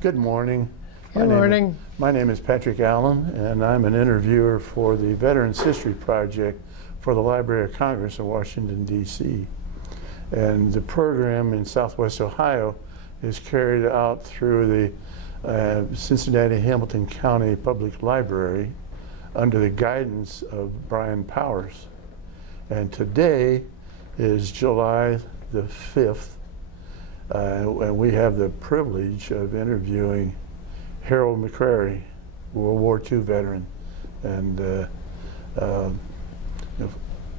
Good morning. Good morning. My name is Patrick Allen, and I'm an interviewer for the Veterans History Project for the Library of Congress in Washington, D.C. And the program in Southwest Ohio is carried out through the Cincinnati Hamilton County Public Library under the guidance of Brian Powers. And today is July the 5th, and we have the privilege of interviewing Harold McCreary, World War II veteran. And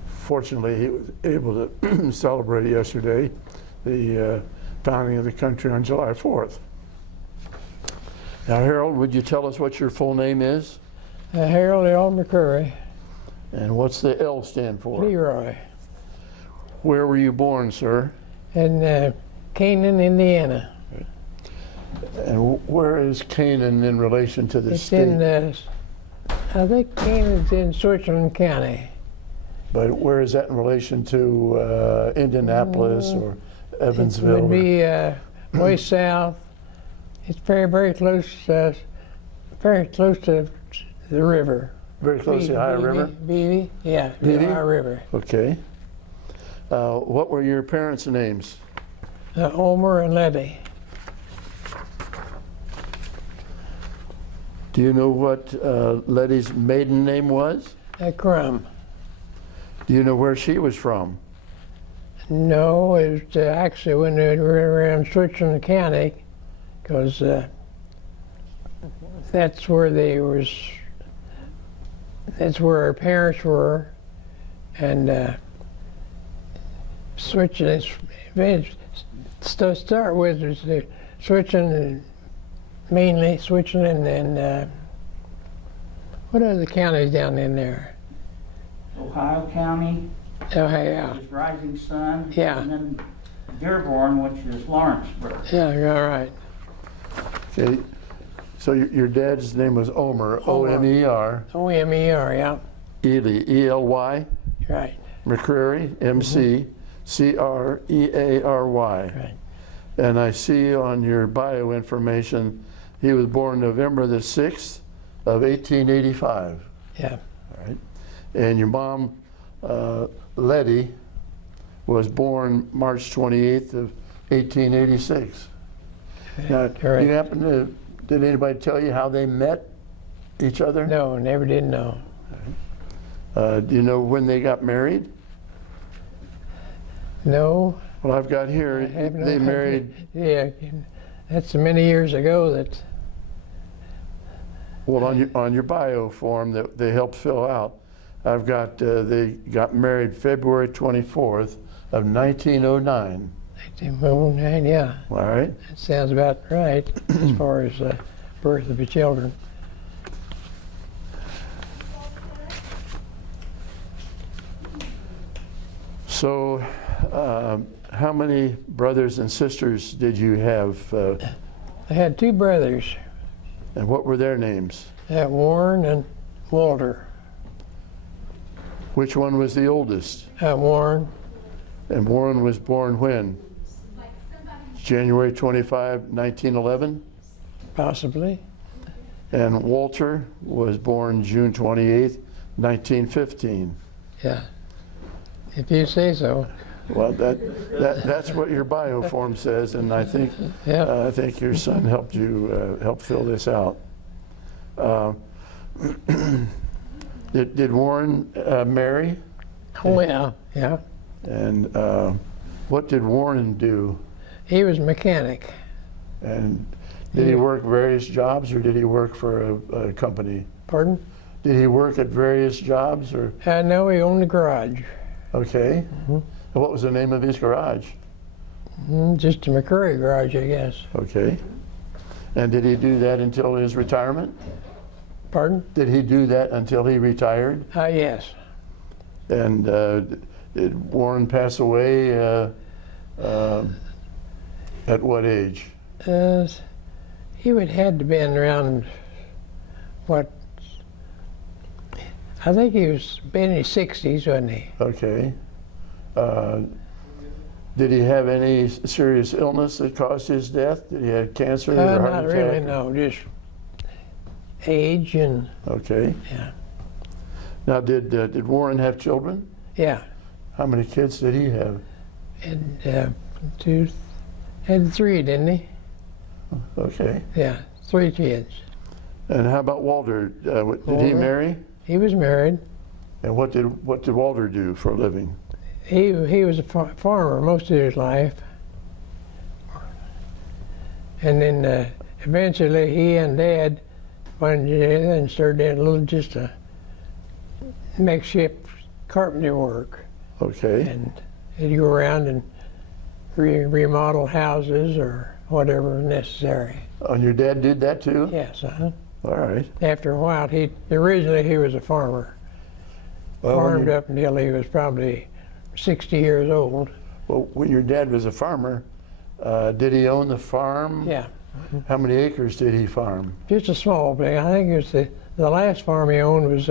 fortunately, he was able to celebrate yesterday the founding of the country on July 4th. Now, Harold, would you tell us what your full name is? Harold L. McCreary. And what's the L stand for? Leroy. Where were you born, sir? In Canaan, Indiana. And where is Canaan in relation to the It's state? in, I think Canaan's in Switzerland County. But where is that in relation to Indianapolis or Evansville? It would be way south. It's very close to the river. Very close to the Ohio River? Beatty, yeah, the Beatty? Ohio River. Okay. What were your parents' names? Omer and Letty. Do you know what Letty's maiden name was? Crumb. Do you know where she was from? No, it was actually when we were around Switzerland County, because that's where that's where our parents were, and Switzerland. To start with, was Switzerland, mainly Switzerland, and what other counties down in there? Ohio County, Ohio. which is Rising Sun, Yeah. and then Dearborn, which is Lawrenceburg. Yeah, all right. Okay. So your dad's name was Omer, O-M-E-R. O-M-E-R, yeah. Ely, E-L-Y. Right. McCreary, M-C-C-R-E-A-R-Y. Right. And I see on your bio information, he was born November the 6th of 1885. Yeah. All right. And your mom, Letty, was born March 28th of 1886. Now, Correct. you happen to, did anybody tell you how they met each other? No, never did know. Do you know when they got married? No. Well, I've got here, I have no they idea. married, Yeah, that's so many years ago that. well, on your bio form that they helped fill out, I've got, they got married February 24th of 1909. 1909, yeah. All right? That sounds about right as far as birth of the children. So, how many brothers and sisters did you have? I had two brothers, And what were their names? Warren and Walter. Which one was the oldest? Warren, And Warren was born when? January 25, 1911? possibly. And Walter was born June 28, 1915. Yeah. If you say so. Well, that's what your bio form says, and I think Yeah. I think your son helped you help fill this out. Did Warren marry? Oh, yeah. Yeah. And what did Warren do? He was a mechanic. And did he work various jobs, or did he work for a company? Pardon? Did he work at various jobs, or? No, he owned a garage. Okay. And what was the name of his garage? Just a McCreary garage, I guess. Okay. And did he do that until his retirement? Pardon? Did he do that until he retired? Yes. And did Warren pass away at what age? He would had to been around, what, I think he was in his 60s, wasn't he? Okay. Did he have any serious illness that caused his death? Did he have cancer or heart Not attack? really, no, just age and, Okay. yeah. Now, did Warren have children? Yeah. How many kids did he have? And had 3, didn't he? Okay. Yeah, 3 kids. And how about Walter? Did he Walter? marry? He was married. And what did Walter do for a living? He was a farmer most of his life. And then eventually he and Dad went together and started doing a little just a makeshift carpentry work. Okay. And he'd go around and remodel houses or whatever was necessary. And your dad did that too? Yes, All right. After a while, originally he was a farmer. Well, Farmed up until he was probably 60 years old. Well, when your dad was a farmer, did he own the farm? Yeah, How many acres did he farm? just a small thing. I think it was the last farm he owned was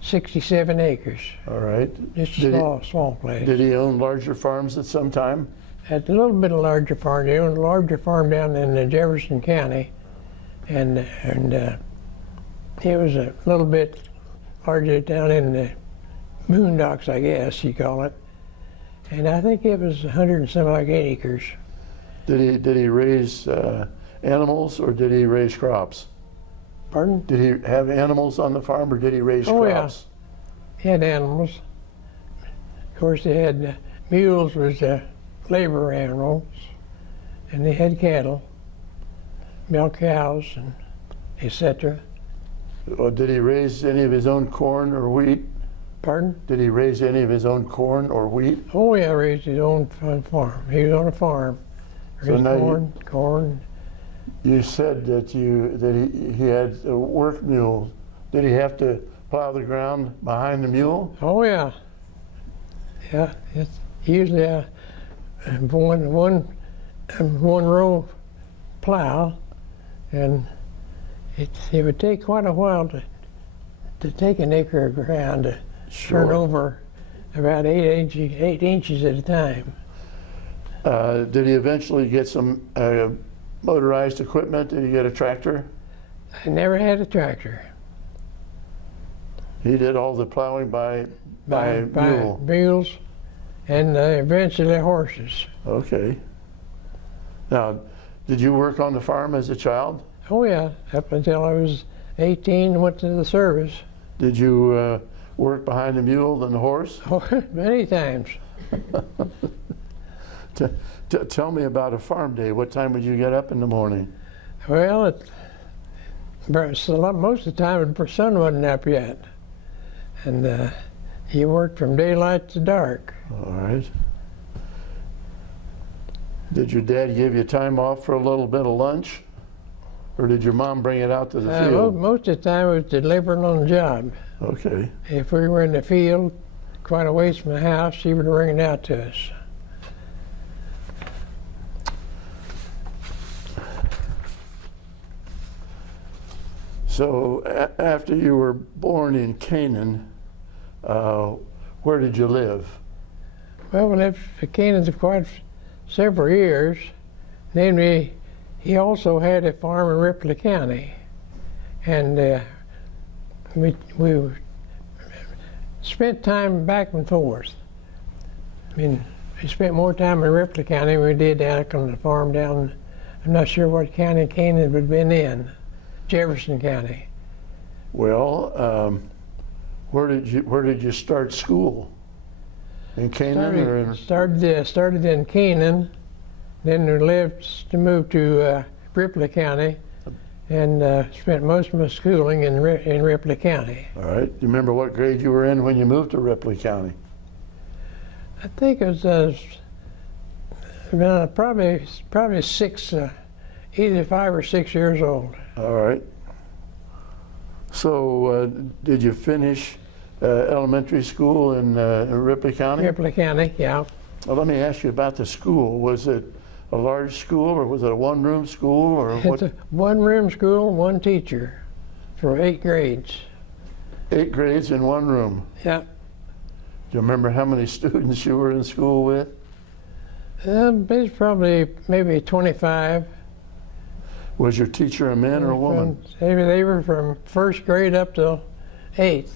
67 acres. All right. Just Did a small place. Did he own larger farms at some time? Had a little bit of larger farm. He owned a larger farm down in Jefferson County, and it was a little bit larger down in the Boondocks, I guess you call it. And I think it was 100 and some like acres. Did he raise animals or did he raise crops? Pardon? Did he have animals on the farm or did he raise crops? Yeah. He had animals. Of course, they had mules was labor animals, and they had cattle, milk cows, and etc. Or did he raise any of his own corn or wheat? Pardon? Did he raise any of his own corn or wheat? Oh yeah, raised his own farm. He was on a farm. So Raised now corn. You said that he had a work mule. Did he have to plow the ground behind the mule? Oh yeah. Yeah, it's usually one row plow, and it would take quite a while to take an acre of ground to turn over about 8 inches at a time. Did he eventually get some motorized equipment? Did he get a tractor? I never had a tractor. He did all the plowing by mule. Mules, and eventually horses. Okay. Now, did you work on the farm as a child? Oh yeah, up until I was 18 and went to the service. Did you work behind the mule and the horse? Oh, many times. Tell me about a farm day. What time would you get up in the morning? Well, most of the time the sun wasn't up yet, and you worked from daylight to dark. All right. Did your dad give you time off for a little bit of lunch? Or did your mom bring it out to the field? Most of the time it was delivering on the job. Okay. If we were in the field, quite a ways from the house, she would bring it out to us. So after you were born in Canaan, where did you live? Well, we lived in Canaan for quite several years. Then he also had a farm in Ripley County, and we spent time back and forth. I mean, we spent more time in Ripley County than we did down on the farm down. I'm not sure what county Canaan would have been in. Jefferson County. Well, where did you start school? In Canaan or in? Started in Canaan, then we moved to Ripley County, and spent most of my schooling in Ripley County. All right. Do you remember what grade you were in when you moved to Ripley County? I think it was probably 6, either 5 or 6 years old. All right. So did you finish elementary school in Ripley County? Ripley County, yeah. Well, let me ask you about the school. Was it a large school or was it a one-room school or what? It's a one-room school, one teacher for 8 grades. 8 grades in one room. Yeah. Do you remember how many students you were in school with? He's probably maybe 25. Was your teacher a man or a woman? They were from first grade up to 8th.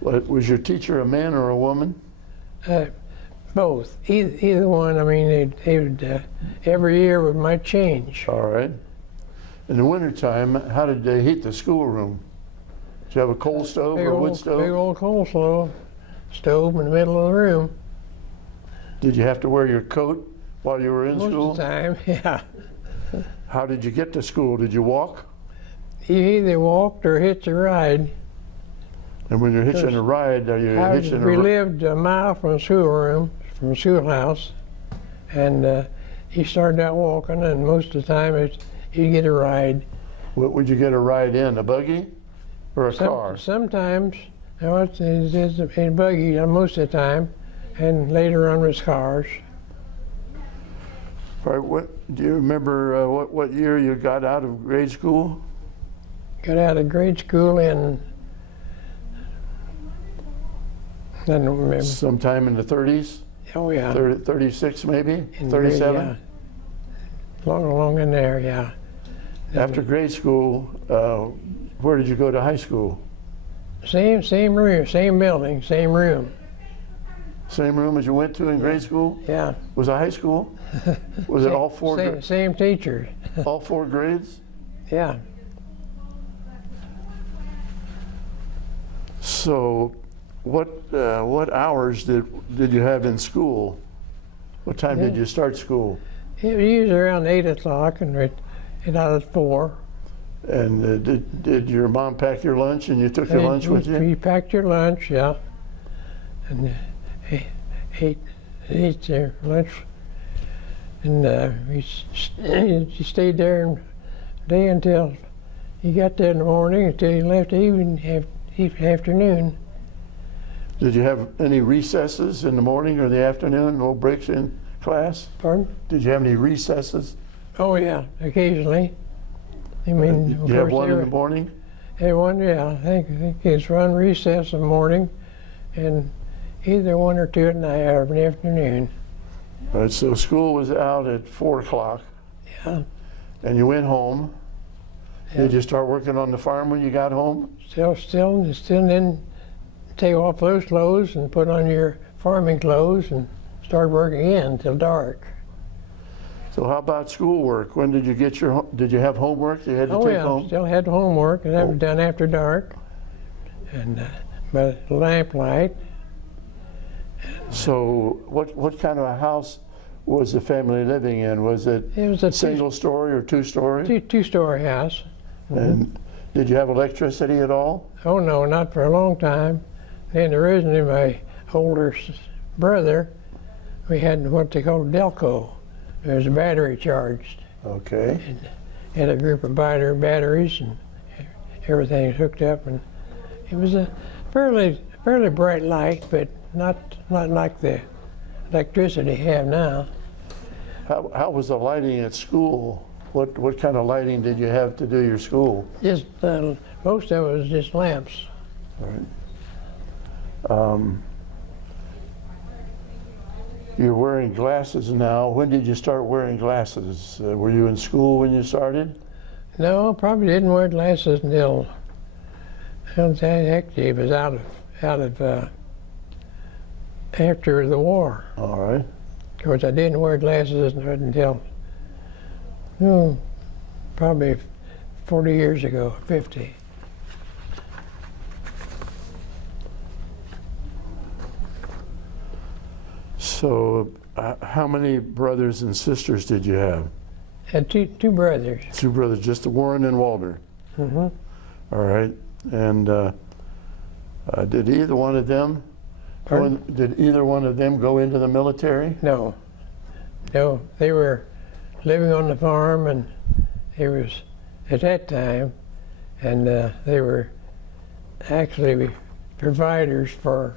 Was your teacher a man or a woman? Both. Either one. I mean, they would, every year it might change. All right. In the wintertime, how did they heat the schoolroom? Did you have a coal stove or a wood stove? Big old coal stove in the middle of the room. Did you have to wear your coat while you were in school? Most of the time, yeah. How did you get to school? Did you walk? You either walked or hitched a ride. And when you're hitching a ride, are you hitching a ride? We lived a mile from the schoolroom, from the schoolhouse, and he started out walking, and most of the time he'd get a ride. What would you get a ride in, a buggy or a car? Sometimes, it's a buggy most of the time, and later on was cars. All right, do you remember what year you got out of grade school? Got out of grade school in, I don't remember. Sometime in the 30s? Oh, yeah. 36 maybe? 37? Yeah. Along in there, yeah. After grade school, where did you go to high school? Same room, same building, same room. Same room as you went to in grade school? Yeah. Was it high school? Was it all four? Same teacher. All 4 grades? Yeah. So, what hours did you have in school? What time did you start school? It was usually around 8 o'clock, and it out at 4. And did your mom pack your lunch, and you took your lunch with you? You packed your lunch, yeah, and ate your lunch, and you stayed there all day until you got there in the morning, until you left the afternoon. Did you have any recesses in the morning or the afternoon? No breaks in class? Pardon? Did you have any recesses? Oh yeah, occasionally. I mean, Did you have one in the morning? One, yeah. I think it's one recess in the morning, and either 1 or 2 at night or in the afternoon. All right, so school was out at 4 o'clock. Yeah. And you went home. Yeah. Did you start working on the farm when you got home? Still then take off those clothes and put on your farming clothes and start working again until dark. So how about schoolwork? When did you get did you have homework you had to take home? Still had homework, and that was done after dark, and by lamplight. So what kind of a house was the family living in? Was it a single story or 2-story? Two-story house. And did you have electricity at all? Oh no, not for a long time. And originally my older brother, we had what they called Delco. There was a battery charged. Okay. And had a group of batteries, and everything was hooked up, and it was a fairly bright light, but not like the electricity you have now. How was the lighting at school? What kind of lighting did you have to do your school? Just most of it was just lamps. All right. You're wearing glasses now. When did you start wearing glasses? Were you in school when you started? No, probably didn't wear glasses until actually it was out of after the war. All right. Of course, I didn't wear glasses until probably 40 years ago, 50. So, how many brothers and sisters did you have? Had two brothers. 2 brothers, just Warren and Walter. Mm-hmm. All right. And did either one of them? Did either one of them go into the military? No, they were living on the farm, and it was at that time, and they were actually providers for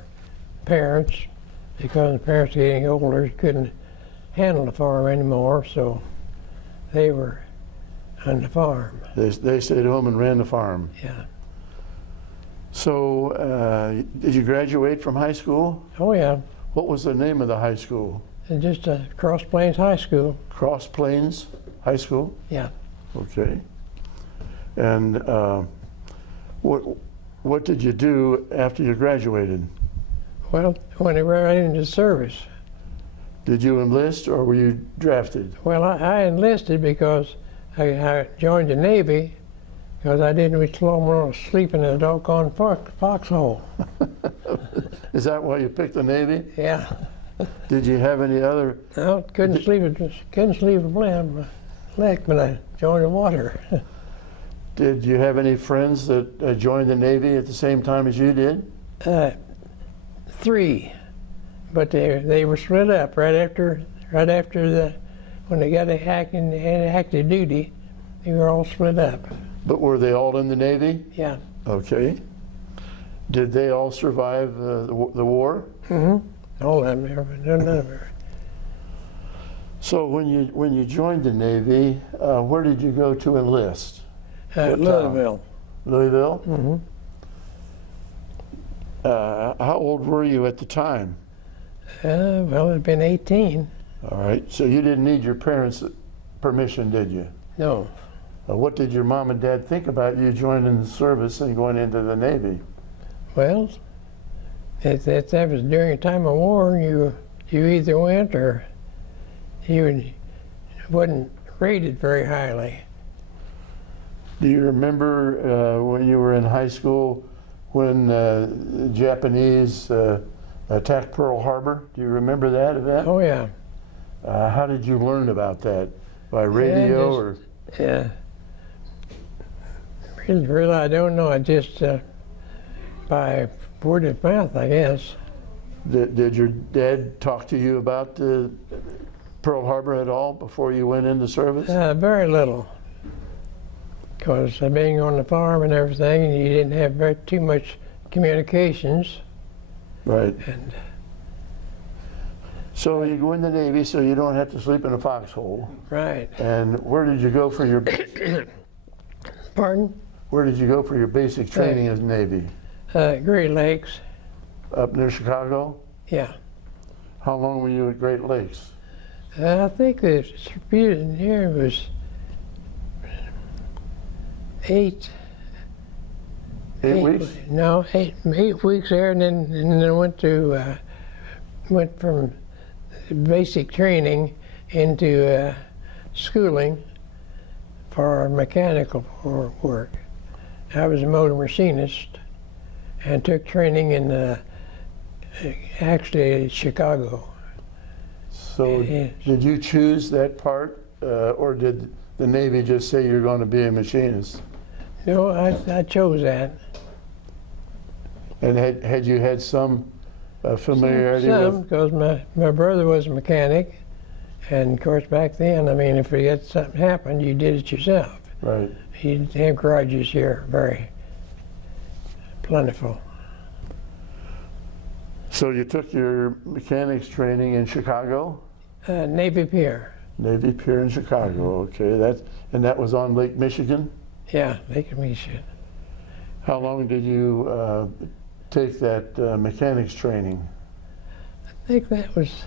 parents, because the parents getting older couldn't handle the farm anymore, so they were on the farm. They stayed home and ran the farm. Yeah. So, did you graduate from high school? Oh yeah. What was the name of the high school? just Cross Plains High School. Cross Plains High School? Yeah. Okay. And what did you do after you graduated? Well, when I went into service. Did you enlist or were you drafted? Well, I enlisted because I joined the Navy because I didn't want to sleep in a doggone foxhole. Is that why you picked the Navy? Yeah. Did you have any other? No, couldn't sleep a blam leg when I joined the water. Did you have any friends that joined the Navy at the same time as you did? 3, but they were split up right after when they got active duty. They were all split up. But were they all in the Navy? Yeah. Okay. Did they all survive the war? Mm-hmm. All of them. None of them. So when you joined the Navy, where did you go to enlist? Louisville. Louisville? Mm-hmm. How old were you at the time? Well, it'd been 18. All right. So you didn't need your parents' permission, did you? No. What did your mom and dad think about you joining the service and going into the Navy? Well, that was during a time of war. You either went or you wasn't rated very highly. Do you remember when you were in high school when the Japanese attacked Pearl Harbor? Do you remember that event? Oh yeah. How did you learn about that? By radio or? Yeah. Really, I don't know. I just by word of mouth, I guess. Did your dad talk to you about Pearl Harbor at all before you went into service? Very little. Because being on the farm and everything, you didn't have too much communications. Right. And so you go in the Navy so you don't have to sleep in a foxhole. right. And where did you go for your Pardon? Where did you go for your basic training as Navy? Great Lakes. Up near Chicago? Yeah. How long were you at Great Lakes? I think the distribution here was 8 8 weeks? No, 8 weeks there, and then went from basic training into schooling for mechanical work. I was a motor machinist and took training in actually Chicago. So Yes. did you choose that part or did the Navy just say you're going to be a machinist? No, I chose that. And had you had some familiarity Some, with? because my brother was a mechanic, and of course back then, I mean, if you had something happen, you did it yourself. Right. You didn't have garages here, very plentiful. So you took your mechanics training in Chicago? Navy Pier. Navy Pier in Chicago, okay. That was on Lake Michigan? Yeah, Lake Michigan. How long did you take that mechanics training? I think that was,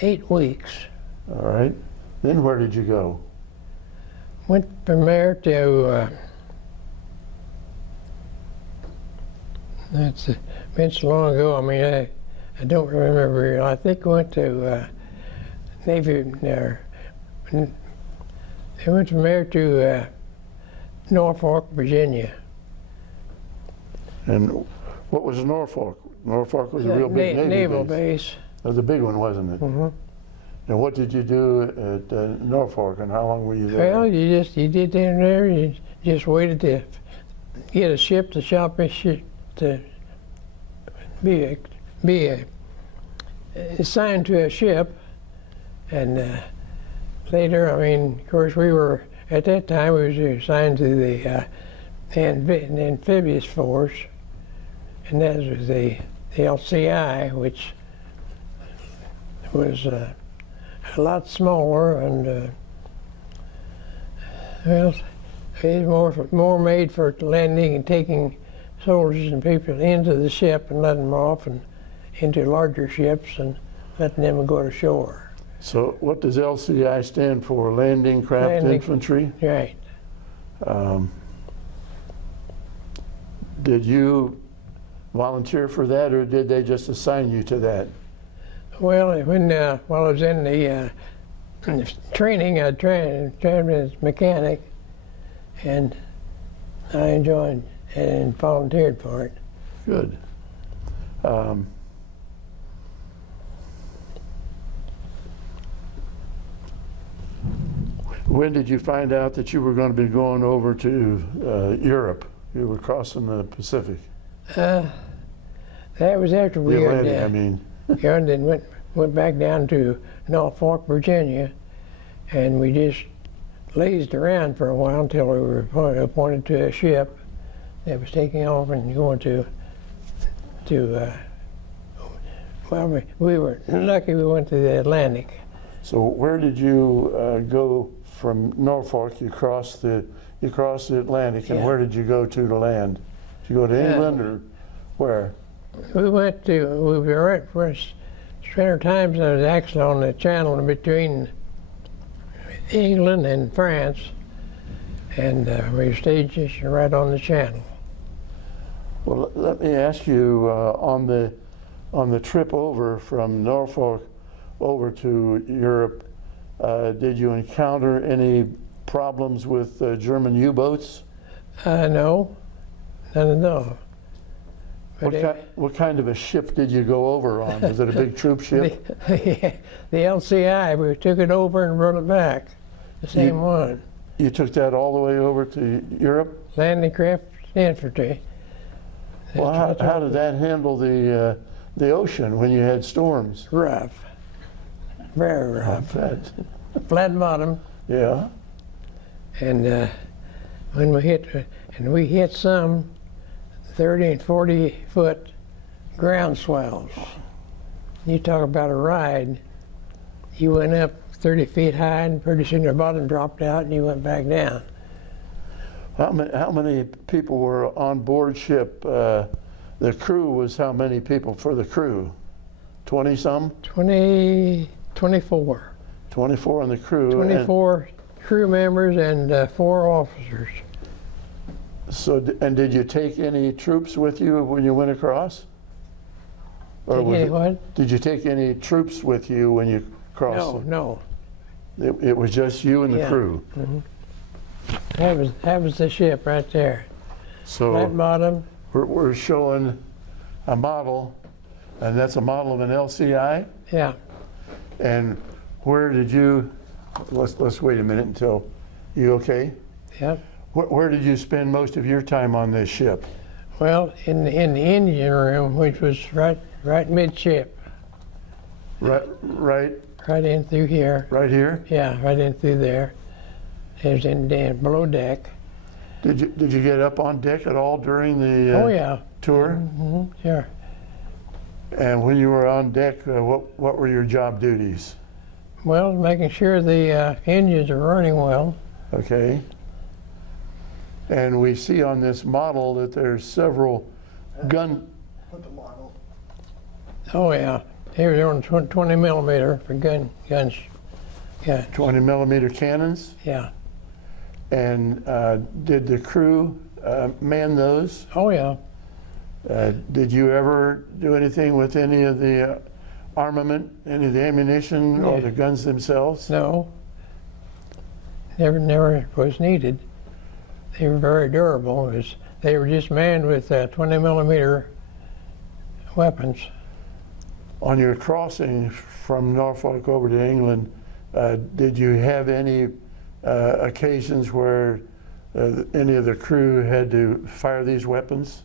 8 weeks. All right. Then where did you go? Went from there to, it's been so long ago, I mean, I don't remember. I think I went to Navy there. I went from there to Norfolk, Virginia. And what was Norfolk? Norfolk was a real big Navy naval base. That was a big one, wasn't it? Mm-hmm. And what did you do at Norfolk, and how long were you there? Well, you did down there. You just waited to get a ship to shop a ship to be assigned to a ship, and later, I mean, of course, we were at that time we was assigned to the Amphibious force, and that was the LCI, which was a lot smaller and well, it was more made for landing and taking soldiers and people into the ship and letting them off and into larger ships, and letting them go to shore. So what does LCI stand for? Landing Craft Landing- Infantry? Right. Did you volunteer for that, or did they just assign you to that? Well, while I was in the training, I trained as mechanic, and I enjoyed and volunteered for it. Good. When did you find out that you were going to be going over to Europe? You were crossing the Pacific. That was after we The had, Atlantic, I mean. and then went back down to Norfolk, Virginia, and we just lazed around for a while until we were appointed to a ship that was taking off and going to well, we were lucky we went to the Atlantic. So where did you go from Norfolk? You crossed the Atlantic, and Yeah. where did you go to land? Did you go to England or where? We were spent our times actually on the channel between England and France, and we stayed just right on the channel. Well, let me ask you, on the trip over from Norfolk over to Europe, did you encounter any problems with German U-boats? No, none at all. But What kind of a ship did you go over on? Was it a big troop ship? the LCI, we took it over and brought it back, the same one. You took that all the way over to Europe? Landing Craft Infantry. Well, how did that handle the ocean when you had storms? Rough, very rough. Flat bottom, Yeah. and when we hit some 30 and 40 foot ground swells. You talk about a ride. You went up 30 feet high, and pretty soon your bottom dropped out, and you went back down. How many people were on board ship? The crew was how many people for the crew? 20 some? 24. 24 on the crew. 24 crew members and 4 officers. And did you take any troops with you when you went across? What? Did you take any troops with you when you crossed? No. It was just you and the Yeah. crew. Mm-hmm. That was the ship right there. So Flat bottom. we're showing a model, and that's a model of an LCI. Yeah. And where did you? Let's wait a minute until you okay. Yep. Where did you spend most of your time on this ship? Well, in the engine room, which was right midship, Right in through here. right here. Yeah, right in through there. It was in below deck. Did you get up on deck at all during the Oh yeah. tour? Mm-hmm. Sure. And when you were on deck, what were your job duties? Well, making sure the engines are running well. Okay. And we see on this model that there's several gun. Put the model. Oh yeah. Here they're on 20 millimeter for guns. Yeah. 20 millimeter cannons. Yeah. And did the crew man those? Oh yeah. Did you ever do anything with any of the armament, any of the ammunition or Yeah. the guns themselves? No. Never was needed. They were very durable. They were just manned with 20 millimeter weapons. On your crossing from Norfolk over to England, did you have any occasions where any of the crew had to fire these weapons?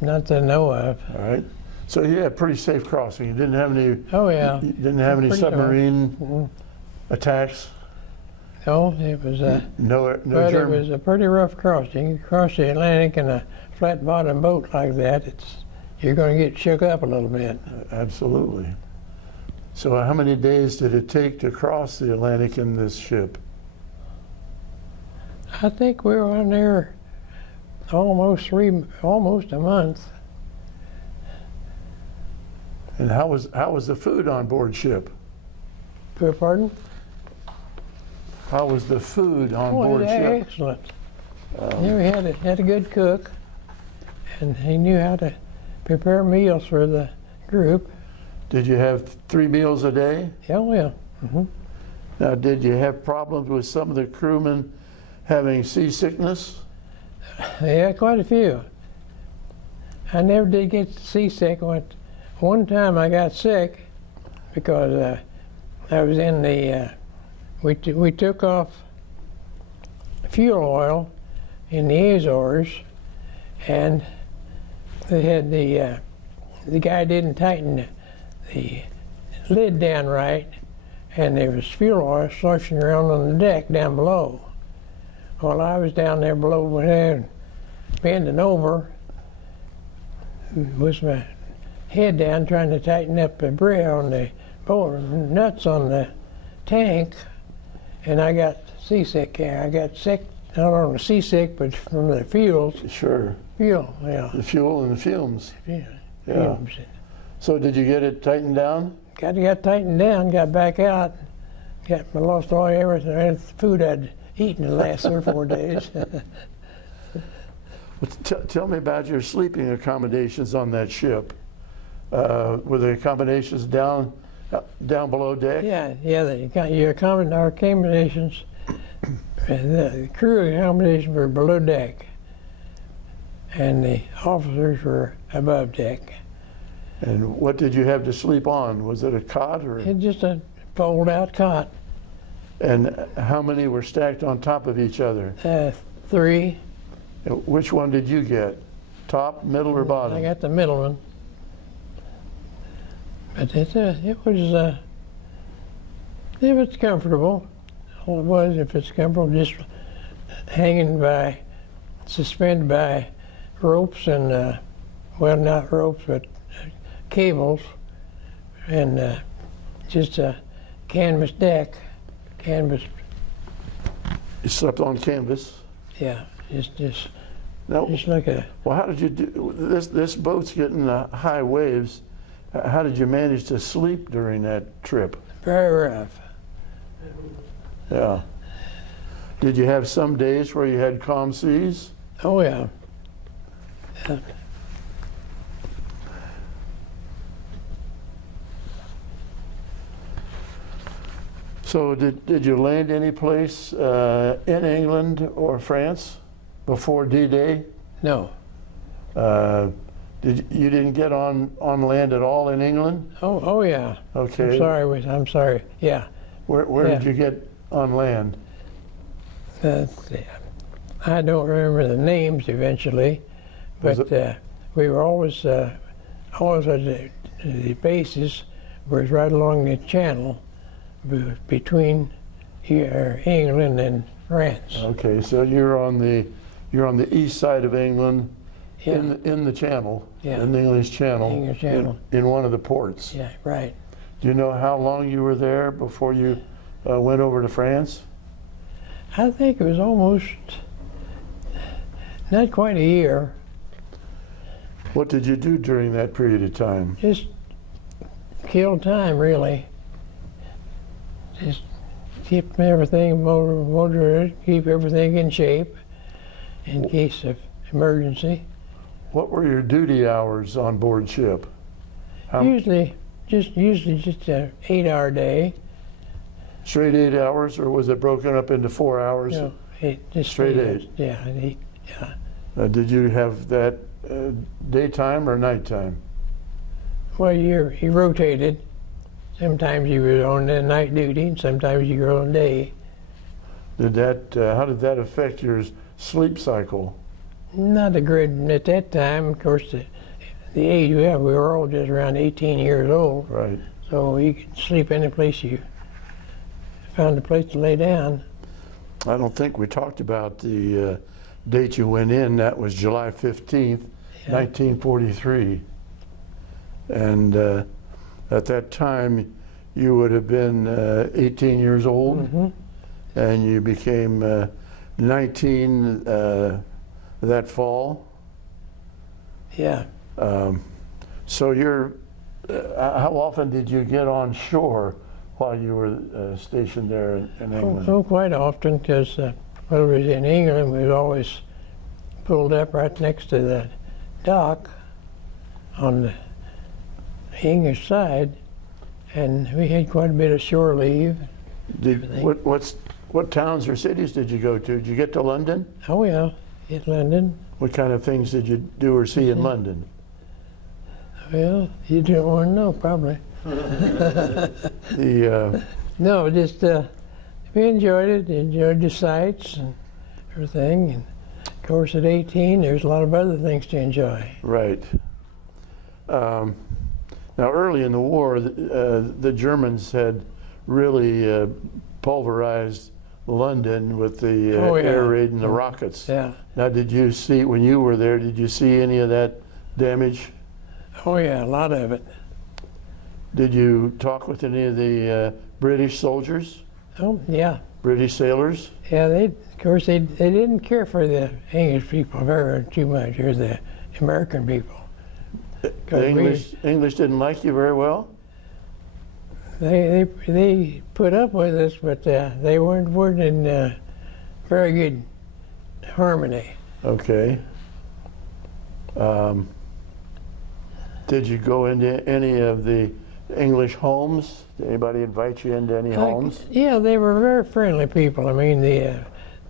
Not to know of. All right. So you had a pretty safe crossing. You didn't have any. Oh yeah. You didn't have any Pretty safe. submarine Mhm. attacks. No, it was No but it German. was a pretty rough crossing. You cross the Atlantic in a flat bottom boat like that, you're going to get shook up a little bit. Absolutely. So how many days did it take to cross the Atlantic in this ship? I think we were on there almost a month. And how was the food on board ship? Pardon? How was the food on board yeah, ship? excellent. Yeah, we had a good cook, and he knew how to prepare meals for the group. Did you have 3 meals a day? Oh, yeah. Mm-hmm. Now, did you have problems with some of the crewmen having seasickness? Yeah, quite a few. I never did get seasick. One time I got sick because I was in the, we took off fuel oil in the Azores, and they had the guy didn't tighten the lid down right, and there was fuel oil sloshing around on the deck down below. Well, I was down there below there, bending over with my head down, trying to tighten up the brayer on the nuts on the tank, and I got seasick. I got sick, not only seasick, but from the fuels. Sure. Fuel, yeah. The fuel and the fumes. Yeah. Yeah. Fumes. So did you get it tightened down? Got tightened down, got back out, lost all everything, the food I'd eaten the last 3 or 4 days. Tell me about your sleeping accommodations on that ship. Were the accommodations down below deck? Yeah, our accommodations, the crew accommodations were below deck, and the officers were above deck. And what did you have to sleep on? Was it a cot or? It's just a fold-out cot. And how many were stacked on top of each other? 3. Which one did you get? Top, middle, or bottom? I got the middle one. But it was comfortable. All it was, if it's comfortable, just suspended by ropes and, well, not ropes, but cables, and just a canvas deck. You slept on canvas? Yeah, just Now, like a. well, how did you do this boat's getting high waves. How did you manage to sleep during that trip? Very rough. Yeah. Did you have some days where you had calm seas? Oh, yeah. So did you land any place in England or France before D-Day? No. You didn't get on land at all in England? Oh, yeah. Okay. I'm sorry. Yeah. Where did you get on land? I don't remember the names eventually, but we were always at the bases was right along the channel between here, England and France. Okay, so you're on the east side of England, Yeah. in the channel, Yeah. in the English Channel, English Channel. in one of the ports. Yeah, right. Do you know how long you were there before you went over to France? I think it was almost not quite a year. What did you do during that period of time? Just kill time, really. Just keep everything motored, keep everything in shape in case of emergency. What were your duty hours on board ship? Usually just an 8-hour day. Straight 8 hours, or was it broken up into 4 hours? No, just Straight 8 hours. 8. Yeah, 8. Yeah. Did you have that daytime or nighttime? Well, you rotated. Sometimes you were on the night duty, and sometimes you were on day. How did that affect your sleep cycle? Not a great at that time. Of course, the age we were all just around 18 years old. Right. So you could sleep any place you found a place to lay down. I don't think we talked about the date you went in. That was July 15th, Yeah. 1943. And at that time, you would have been 18 years old, Mm-hmm. and you became 19 that fall. Yeah. So how often did you get on shore while you were stationed there in England? Oh, quite often, because when we was in England, we was always pulled up right next to the dock on the English side, and we had quite a bit of shore leave. What towns or cities did you go to? Did you get to London? Oh yeah, in London. What kind of things did you do or see in London? Well, you don't want to know, probably. No, just we enjoyed it. Enjoyed the sights and everything. And of course, at 18, there's a lot of other things to enjoy. Right. Now, early in the war, the Germans had really pulverized London with the air raid and the rockets. Yeah. Now, did you see, when you were there, did you see any of that damage? Oh yeah, a lot of it. Did you talk with any of the British soldiers? Oh yeah. British sailors? Yeah, of course they didn't care for the English people very too much, or the American people. The English didn't like you very well? They put up with us, but they weren't in very good harmony. Okay. Did you go into any of the English homes? Did anybody invite you into any homes? Yeah, they were very friendly people. I mean, the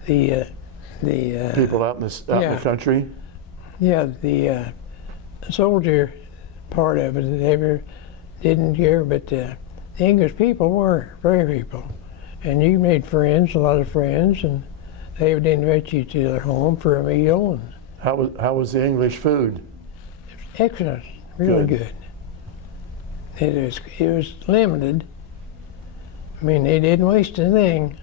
people out in the country? Yeah, the soldier part of it, they didn't care, but the English people were very people. And you made friends, a lot of friends, and they would invite you to their home for a meal. And how was the English food? excellent, really good. It was limited. I mean, they didn't waste a thing.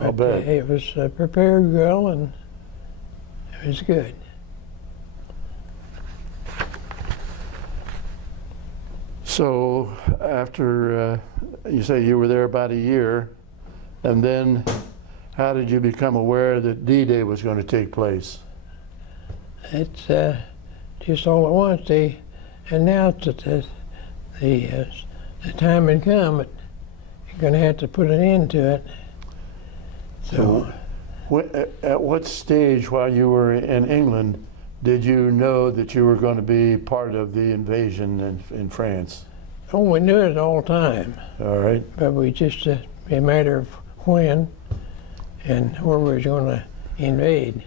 I'll bet. It was prepared well, and it was good. So after you say you were there about a year, and then how did you become aware that D-Day was going to take place? It's just all at once they announced that the time had come, that you're going to have to put an end to it. So, at what stage while you were in England did you know that you were going to be part of the invasion in France? oh, we knew it all the time, All right. but we just a matter of when and where we were going to invade.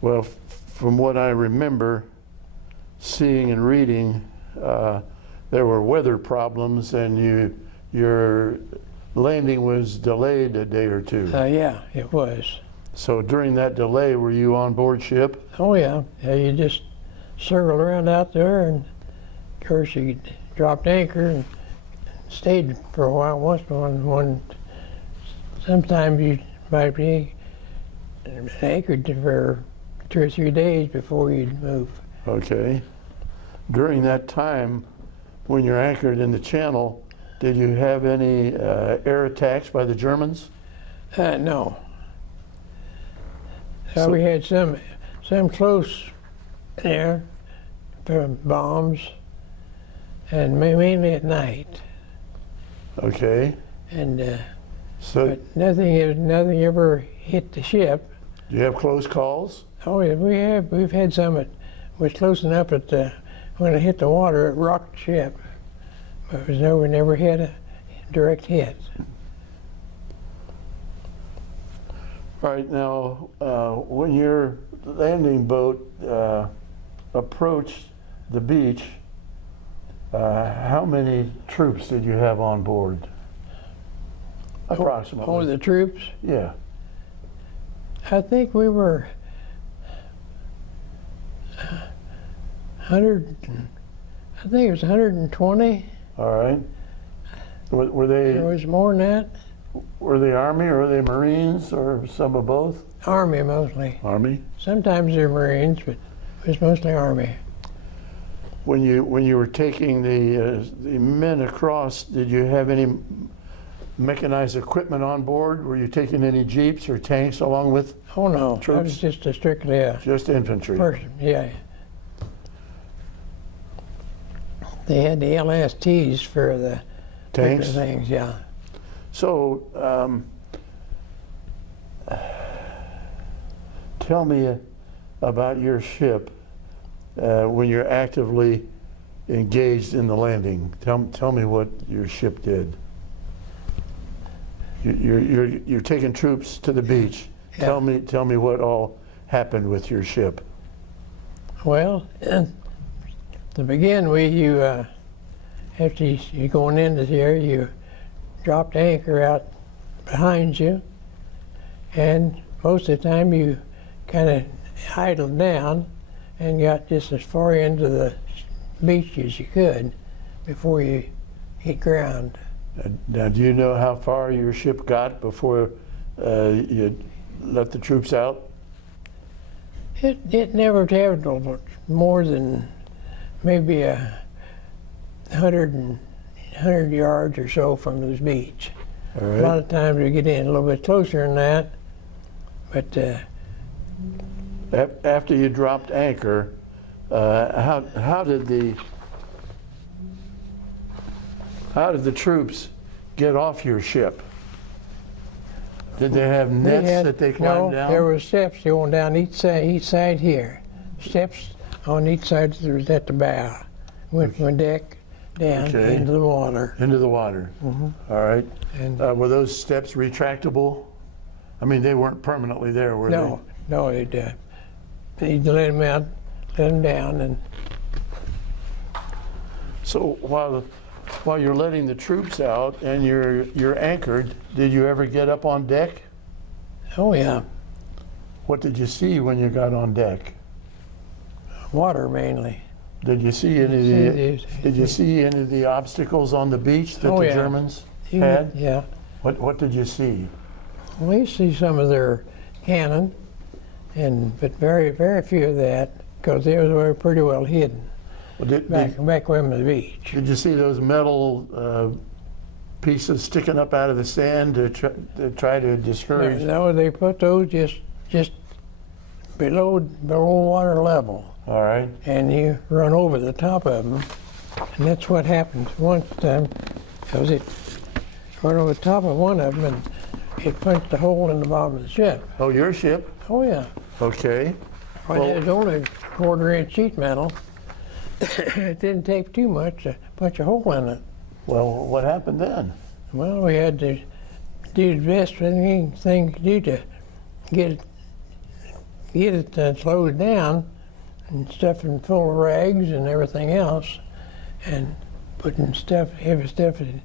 Well, from what I remember seeing and reading, there were weather problems, and your landing was delayed a day or two. Yeah, it was. So during that delay, were you on board ship? Oh yeah, you just circled around out there, and of course you dropped anchor and stayed for a while. Sometimes you might be anchored for 2 or 3 days before you'd move. Okay. During that time, when you're anchored in the channel, did you have any air attacks by the Germans? No. So- We had some close air for bombs, and mainly at night. Okay. And So but nothing ever hit the ship. do you have close calls? Oh yeah, we've had some that was close enough that when it hit the water, it rocked the ship. But we never had a direct hit. All right, now, when your landing boat approached the beach, how many troops did you have on board? Approximately. Oh, the troops? Yeah. I think we were 100. I think it was 120. All right. Were There they was more than that. Army or were they Marines or some of both? Army mostly. Army. Sometimes they're Marines, but it was mostly Army. When you were taking the men across, did you have any mechanized equipment on board? Were you taking any jeeps or tanks along with Oh no, that Troops? was just strictly a just infantry? person. Yeah. They had the LSTs for the Tanks? things, yeah. So, tell me about your ship when you're actively engaged in the landing. Tell me what your ship did. You're taking troops to the beach. Yeah. Tell me what all happened with your ship. Well, to begin with, after you're going into here, you dropped anchor out behind you, and most of the time you kind of idled down and got just as far into the beach as you could before you hit ground. Now, do you know how far your ship got before you let the troops out? It never traveled more than maybe 100 yards or so from the beach. All A lot right. of times we get in a little bit closer than that, but After you dropped anchor, how did the troops get off your ship? Did they have nets that they climbed down? No, there were steps going down each side here. Steps on each side that was at the bow. Went from the deck down Okay. into the water. Into the water. All right. And Were those steps retractable? I mean, they weren't permanently there, were no, they'd let them out, let them down, and they? So while you're letting the troops out and you're anchored, did you ever get up on deck? oh yeah, What did you see when you got on deck? water mainly. Did you see any of the obstacles on the beach that Oh, the yeah. Germans had? Yeah. What did you see? We see some of their cannon, but very few of that, because they were pretty well hidden Well, back on the beach. did you see those metal pieces sticking up out of the sand to try to discourage? No, they put those just below water level, All right. and you run over the top of them, and that's what happened one time. Because it run over the top of one of them, and it punched a hole in the bottom of the ship. Oh, your ship? Oh yeah. Okay. Well, Well- it was only a quarter-inch sheet metal. It didn't take too much to punch a hole in it. Well, what happened then? Well, we had to do the best thing to do to get it slowed down, and stuffing full of rags and everything else, and putting heavy stuff in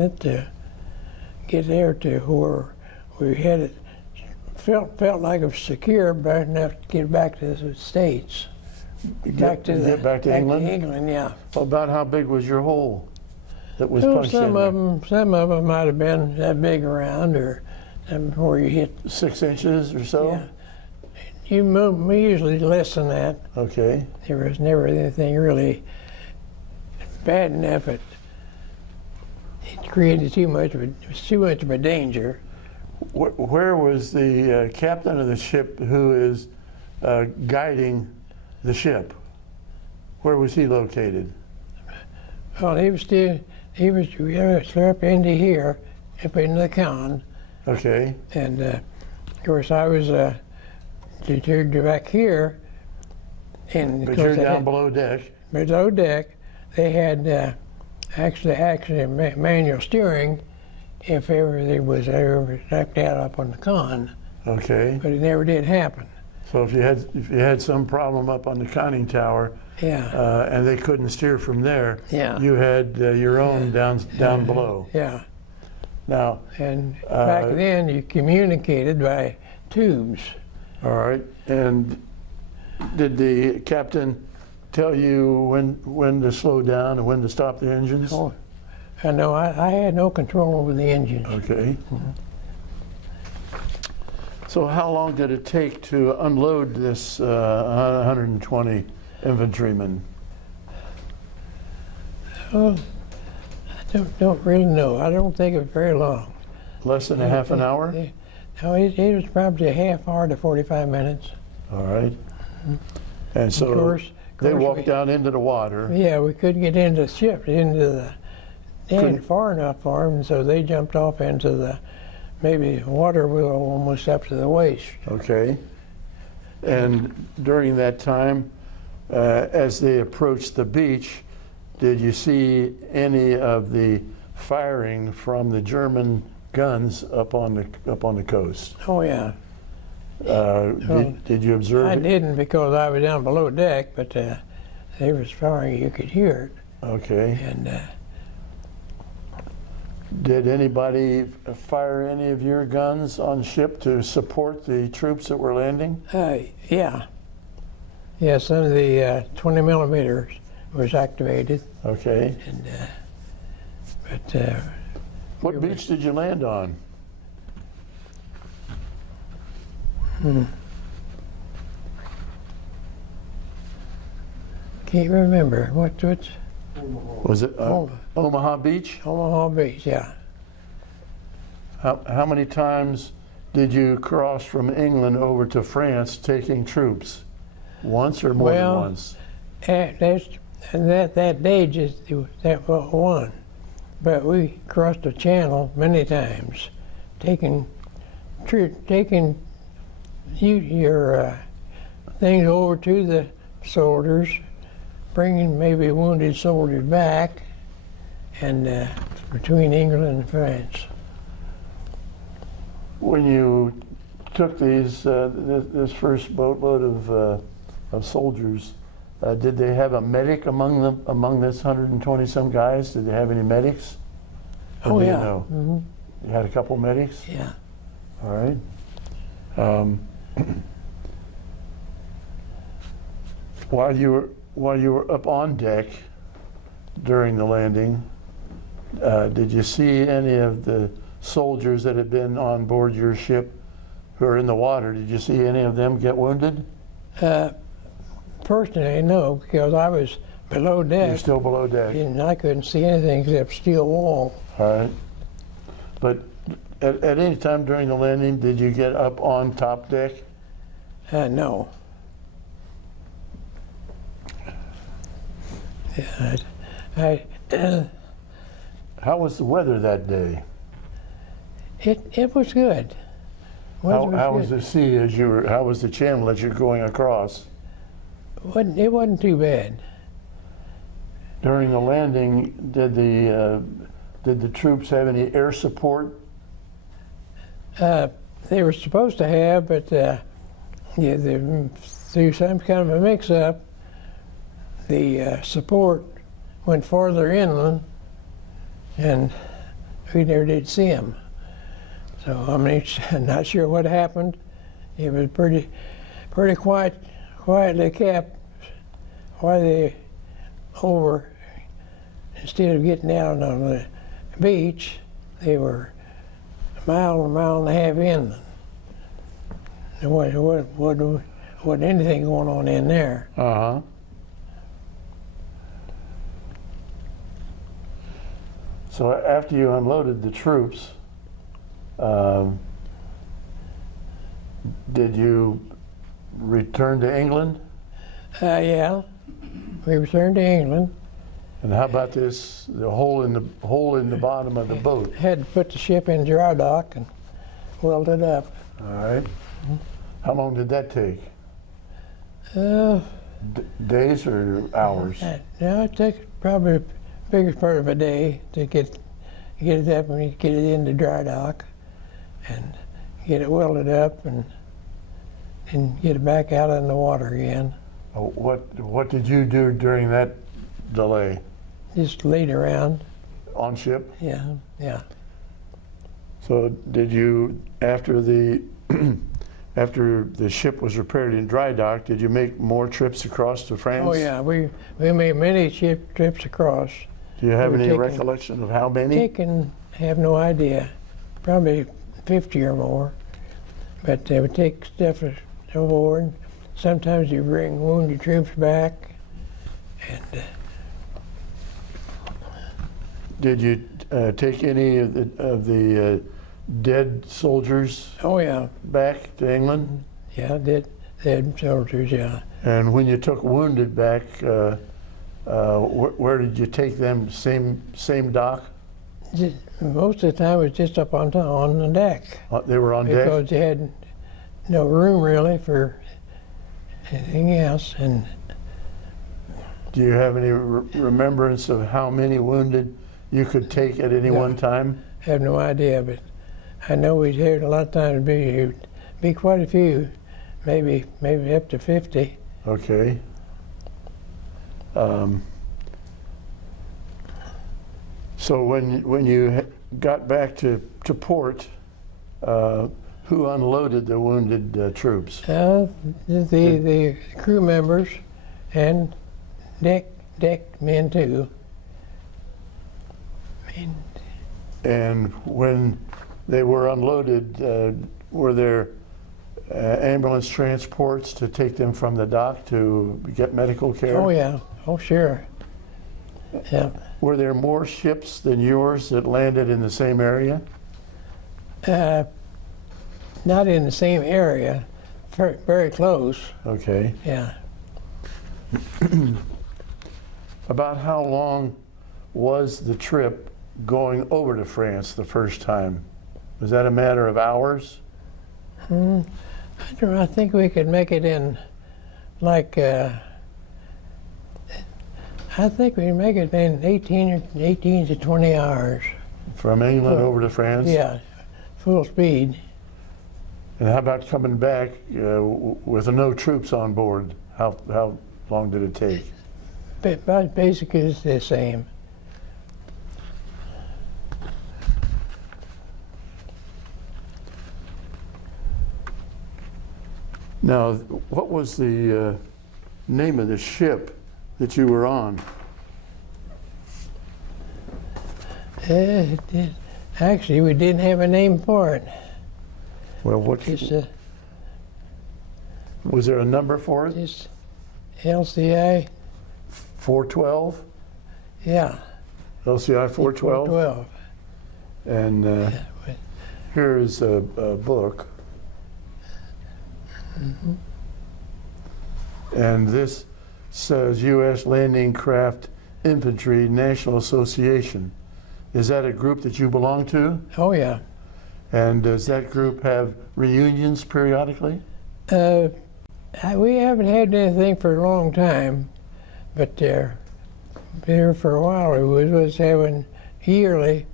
it to get there to where we had it. Felt like it was secure, but enough to get back to the States. Get back to England? England, yeah. Well, about how big was your hole that was Well, punched in there? some of them might have been that big around, or where you hit. 6 inches or so? Yeah. We usually less than that. Okay. There was never anything really bad enough. It created too much of a danger. Where was the captain of the ship who is guiding the ship? Where was he located? Well, we up into here, up into the con, Okay. and of course I was deterred back here, and of But course you're they down had- below deck. below deck. They had actually manual steering if ever there was ever left out up on the con, Okay. but it never did happen. So if you had some problem up on the conning tower Yeah, and they couldn't steer from there, Yeah. you had your own down below. yeah. Now, And back then you communicated by tubes. all right. And did the captain tell you when to slow down and when to stop the engines? Oh, I know I had no control over the engines. Okay. So how long did it take to unload this 120 infantrymen? Oh, I don't really know. I don't think it was very long. Less than a half an hour? No, it was probably a half hour to 45 minutes. All right. And Of so, course, They course, walked down into the water. Yeah, we couldn't get into the ship, they ain't far enough for them, so they jumped off into the, maybe water was almost up to the waist. Okay. And during that time, as they approached the beach, did you see any of the firing from the German guns up on the coast? Oh yeah. Did you observe I it? didn't because I was down below deck, but they was firing. You could hear it. Okay. And did anybody fire any of your guns on ship to support the troops that were landing? yeah, some of the 20 millimeters was activated, Okay. and but What beach did you land on? Can't remember what's Was it Omaha Beach? Omaha Beach. Yeah. How many times did you cross from England over to France taking troops? Once or more than once? That day just that was one, but we crossed the channel many times, taking your things over to the soldiers, bringing maybe wounded soldiers back, and between England and France. When you took these this first boatload of soldiers, did they have a medic among them, among this 120 some guys? Did they have any medics? Or Oh do you yeah. know? Mm-hmm. You had a couple medics. Yeah. All right. While you were up on deck during the landing, did you see any of the soldiers that had been on board your ship who are in the water? Did you see any of them get wounded? Personally, no, because I was below deck. You're still below deck. And I couldn't see anything except steel wall. All right. But at any time during the landing, did you get up on top deck? No. Yeah, How was the weather that day? it was good. How was the sea as you were? How was the channel as you're going across? It wasn't too bad. During the landing, did the troops have any air support? They were supposed to have, but through some kind of a mix-up, the support went farther inland, and we never did see them. So I mean, I'm not sure what happened. It was pretty quietly kept while they over. Instead of getting out on the beach, they were a mile and a half inland. There wasn't anything going on in there. Uh-huh. So after you unloaded the troops, did you return to England? Yeah, we returned to England. And how about this, the hole in the bottom of the boat? Had to put the ship in dry dock and weld it up. All right. How long did that take? Days or hours? Yeah, it took probably the biggest part of a day to get it up and get it into dry dock and get it welded up and get it back out in the water again. What did you do during that delay? Just laid around. On ship? Yeah. So did you, after the ship was repaired in dry dock, did you make more trips across to France? Oh yeah, we made many ship trips across. Do you have any recollection of how many? Have no idea. Probably 50 or more. But they would take stuff aboard. Sometimes you bring wounded troops back. And did you take any of the dead soldiers oh yeah, back to England? yeah, did They had soldiers, yeah. And when you took wounded back, where did you take them? Same dock? Most of the time it was just up on the deck. They were on deck? Because they had no room really for anything else. And do you have any remembrance of how many wounded you could take at any one time? I have no idea, but I know we'd heard a lot of times be quite a few, maybe up to 50. Okay. So when you got back to port, who unloaded the wounded troops? The crew members and deck men too. And when they were unloaded, were there ambulance transports to take them from the dock to get medical care? Oh yeah, oh sure. Yeah. Were there more ships than yours that landed in the same area? Not in the same area, very close. Okay. Yeah. About how long was the trip going over to France the first time? Was that a matter of hours? I don't know, I think we could make it in like, I think we make it in 18 to 20 hours. From England over to France? Yeah, full speed. And how about coming back with no troops on board? How long did it take? But basically it's the same. Now, what was the name of the ship that you were on? Actually, we didn't have a name for it. Well, Just, was there a number for it? just LCI. 412? Yeah. LCI 412? 412. And Yeah, but- here is a book. And this says U.S. Landing Craft Infantry National Association. Is that a group that you belong to? Oh yeah. And does that group have reunions periodically? We haven't had anything for a long time, but there for a while we was having yearly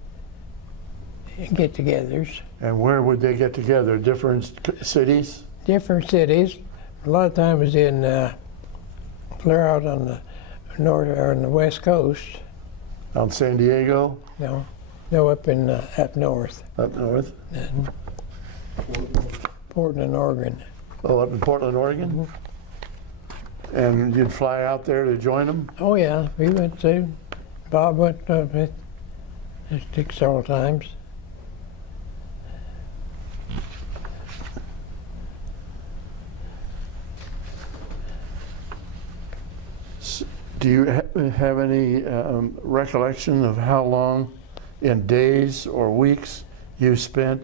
get-togethers. And where would they get together? Different cities? Different cities. A lot of times in clear out on the north or on the west coast. Out in San Diego? No, up north. Up north? Portland, Oregon. Oh, up in Portland, Oregon? And you'd fly out there to join them? Oh yeah, we went to. Bob went it took several times. Do you have any recollection of how long in days or weeks you spent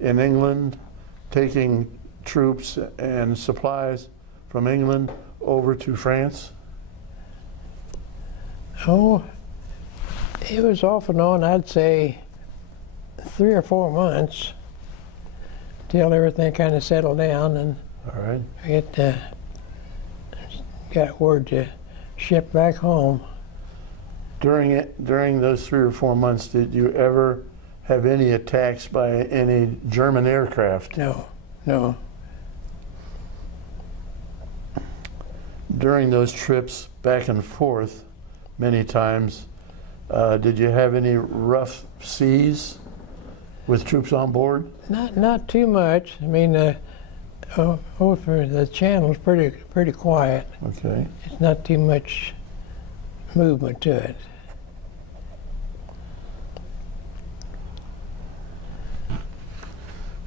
in England taking troops and supplies from England over to France? Oh, it was off and on, I'd say 3 or 4 months till everything kind of settled down and All right. it got word to ship back home. During those 3 or 4 months, did you ever have any attacks by any German aircraft? No. During those trips back and forth, many times, did you have any rough seas with troops on board? Not too much. I mean, over the channel's pretty quiet. Okay. It's not too much movement to it.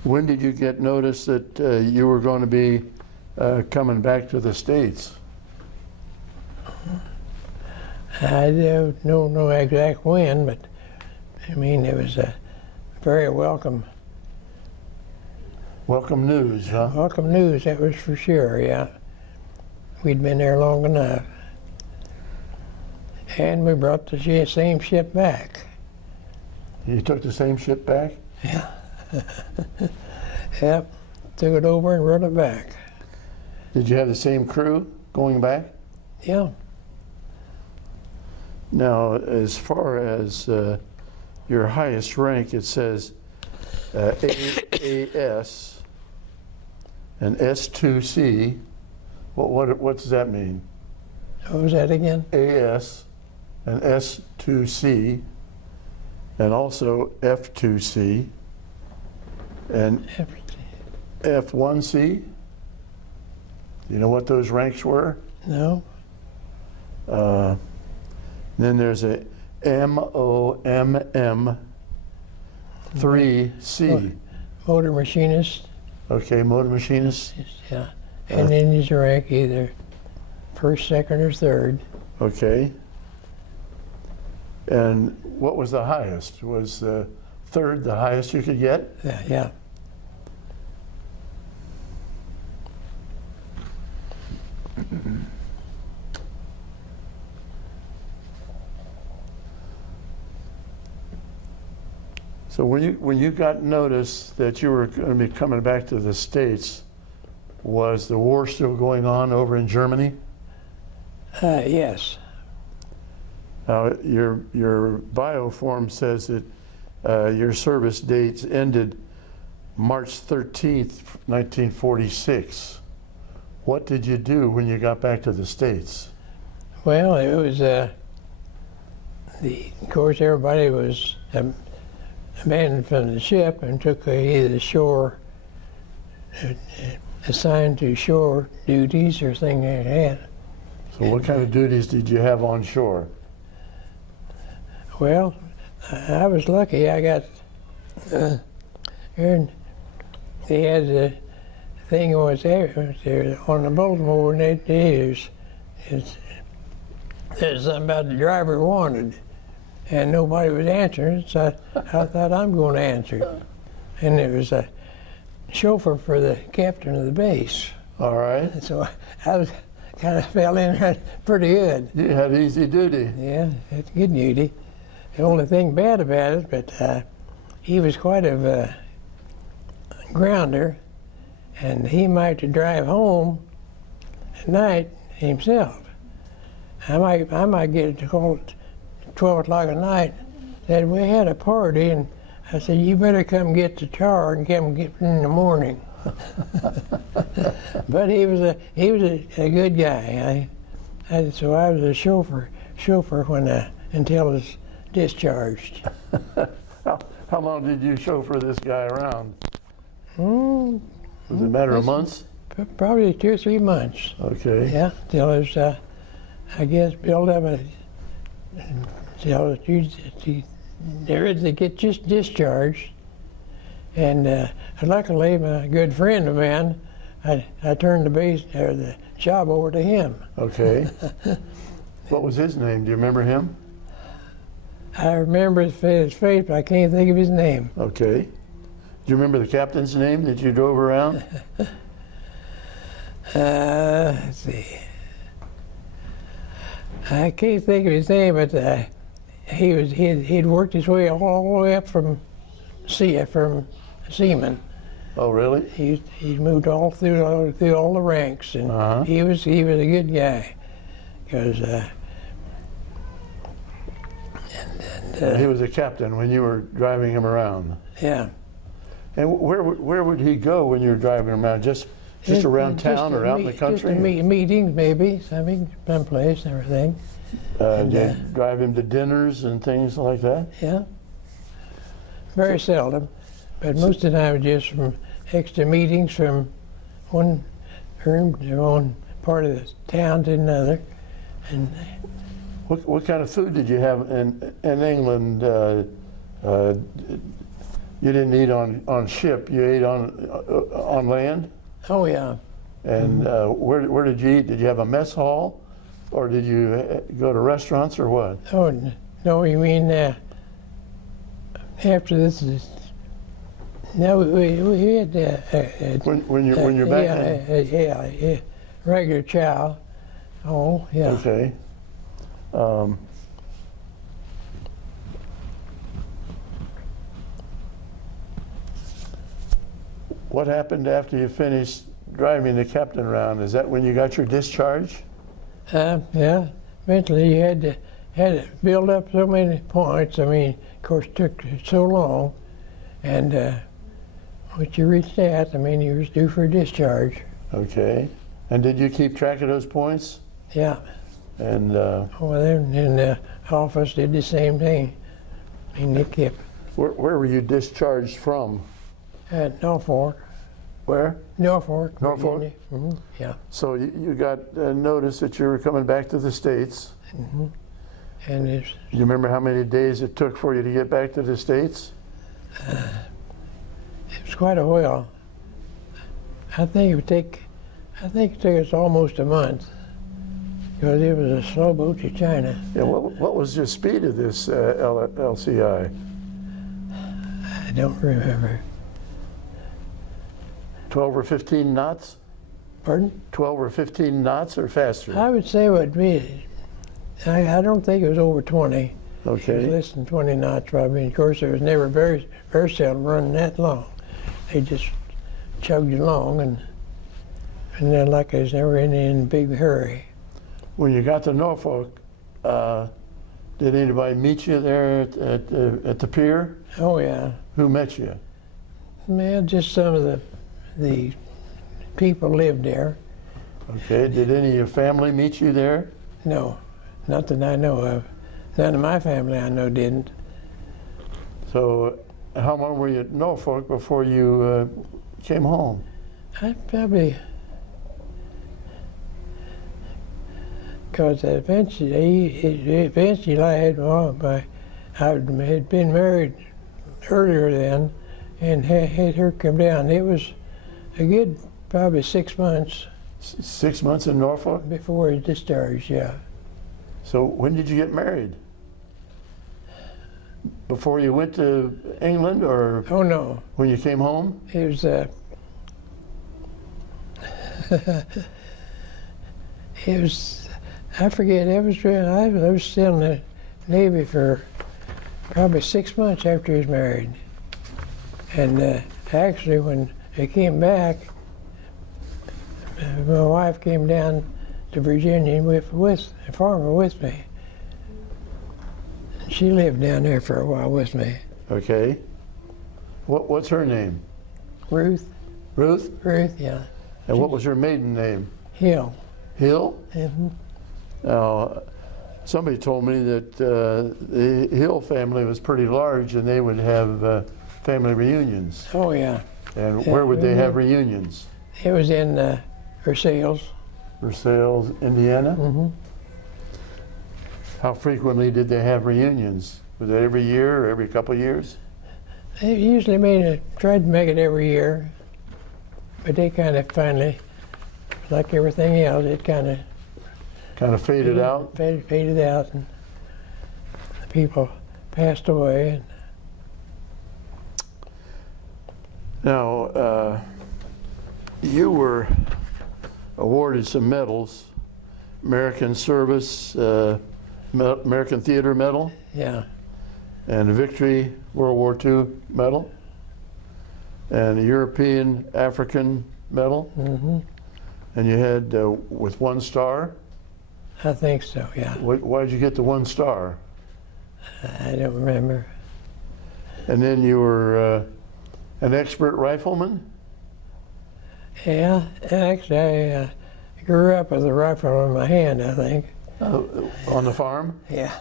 When did you get notice that you were going to be coming back to the States? I don't know exact when, but I mean, it was a very welcome Welcome news, huh? Welcome news, that was for sure, yeah. We'd been there long enough. And we brought the same ship back. You took the same ship back? Yep, took it over and brought it back. Did you have the same crew going back? Yeah. Now, as far as your highest rank, it says AAS and S2C. What does that mean? What was that again? AS and S2C, and also F2C and F1C. You know what those ranks were? No. Then there's a MOMM 3C. Motor machinist. Okay, motor machinist. Yeah. And then his rank either first, second, or third. Okay. And what was the highest? Was third the highest you could get? Yeah, yeah. So when you got notice that you were going to be coming back to the States, was the war still going on over in Germany? Yes. Now your bio form says that your service dates ended March 13th, 1946. What did you do when you got back to the States? Well, it was of course, everybody was abandoned from the ship and took either the shore, assigned to shore duties or thing like that. So what kind of duties did you have on shore? Well, I was lucky. I got and they had the thing was there on the bulletin board, and there's something about the driver wanted, and nobody was answering, so I thought I'm going to answer. And it was a chauffeur for the captain of the base. All right. So I kind of fell in right pretty good. You had easy duty. Yeah, it's good duty. The only thing bad about it, but he was quite a grounder, and he might drive home at night himself. I might get a call at 12 o'clock at night that we had a party, and I said, you better come get the car and come get it in the morning. But he was a good guy. So I was a chauffeur when until I was discharged. How long did you chauffeur this guy around? Was it a matter of months? Probably 2 or 3 months. Okay. Yeah, till it was, I guess, built up till they're ready to get just discharged. And luckily, my good friend of mine, I turned the job over to him. Okay. What was his name? Do you remember him? I remember his face, but I can't think of his name. Okay. Do you remember the captain's name that you drove around? Let's see. I can't think of his name, but he'd worked his way all the way up from seaman. Oh, really? He moved all through all the ranks, and he was a good guy, because he was a captain when you were driving him around. yeah. And where would he go when you were driving him around? Just around town or out in the country? Just meetings, maybe, someplace and everything. Did you drive him to dinners and things like that? Yeah. Very seldom, but most of the time just from extra meetings from one room to one part of the town to another. And What kind of food did you have in England? You didn't eat on ship. You ate on land. oh yeah, And where did you eat? Did you have a mess hall, or did you go to restaurants, or what? oh no, you mean after this No, we had When you're back in? yeah, regular chow. Oh, yeah. Okay. What happened after you finished driving the captain around? Is that when you got your discharge? Yeah. Eventually, you had to build up so many points. I mean, of course, it took so long, and once you reached that, I mean, you was due for discharge. Okay. And did you keep track of those points? Yeah. And Well, then in the office did the same thing. I mean, they kept where were you discharged from? at Norfolk. Where? Norfolk. Norfolk? Mm-hmm. Yeah. So you got notice that you were coming back to the States. Mm-hmm. And it's, You remember how many days it took for you to get back to the States? it was quite a while. I think it took us almost a month because it was a slow boat to China. Yeah, what was the speed of this LCI? I don't remember. 12 or 15 knots? Pardon? 12 or 15 knots or faster? I would say it would be. I don't think it was over 20. It was Okay. less than 20 knots probably. And of course, it was never very seldom running that long. They just chugged along, and then like I was never in a big hurry. When you got to Norfolk, did anybody meet you there at the pier? Oh yeah, Who met you? man, just some of the people lived there. Okay. Did any of your family meet you there? No, not that I know of. None of my family I know didn't. So how long were you at Norfolk before you came home? I probably, because eventually I had been married earlier then and had her come down. It was a good probably 6 months 6 months in Norfolk? before he discharged, yeah. So when did you get married? Before you went to England or Oh no, when you came home? it was, it was, I forget, I was still in the Navy for probably 6 months after he was married. And actually when they came back, my wife came down to Virginia with a farmer with me. She lived down there for a while with me. Okay. What's her name? Ruth, yeah. And what was her maiden name? Hill. Hill? Mhm. Now, somebody told me that the Hill family was pretty large and they would have family reunions. Oh yeah. And Yeah, where would they mhm. have reunions? It was in Versailles. Versailles, Indiana? Mm-hmm. How frequently did they have reunions? Was it every year or every couple of years? They usually tried to make it every year, but they kind of finally, like everything else, it kind of Kind of faded out? faded out, and the people passed away. And Now, you were awarded some medals, American Service, American Theater Medal, yeah, and a Victory World War II Medal, and a European African Medal, hmm and you had with 1 star. I think so. Yeah, Why did you get the 1 star? I don't remember. And then you were an expert rifleman? Yeah, actually, I grew up with a rifle in my hand, I think. On the farm? Yeah.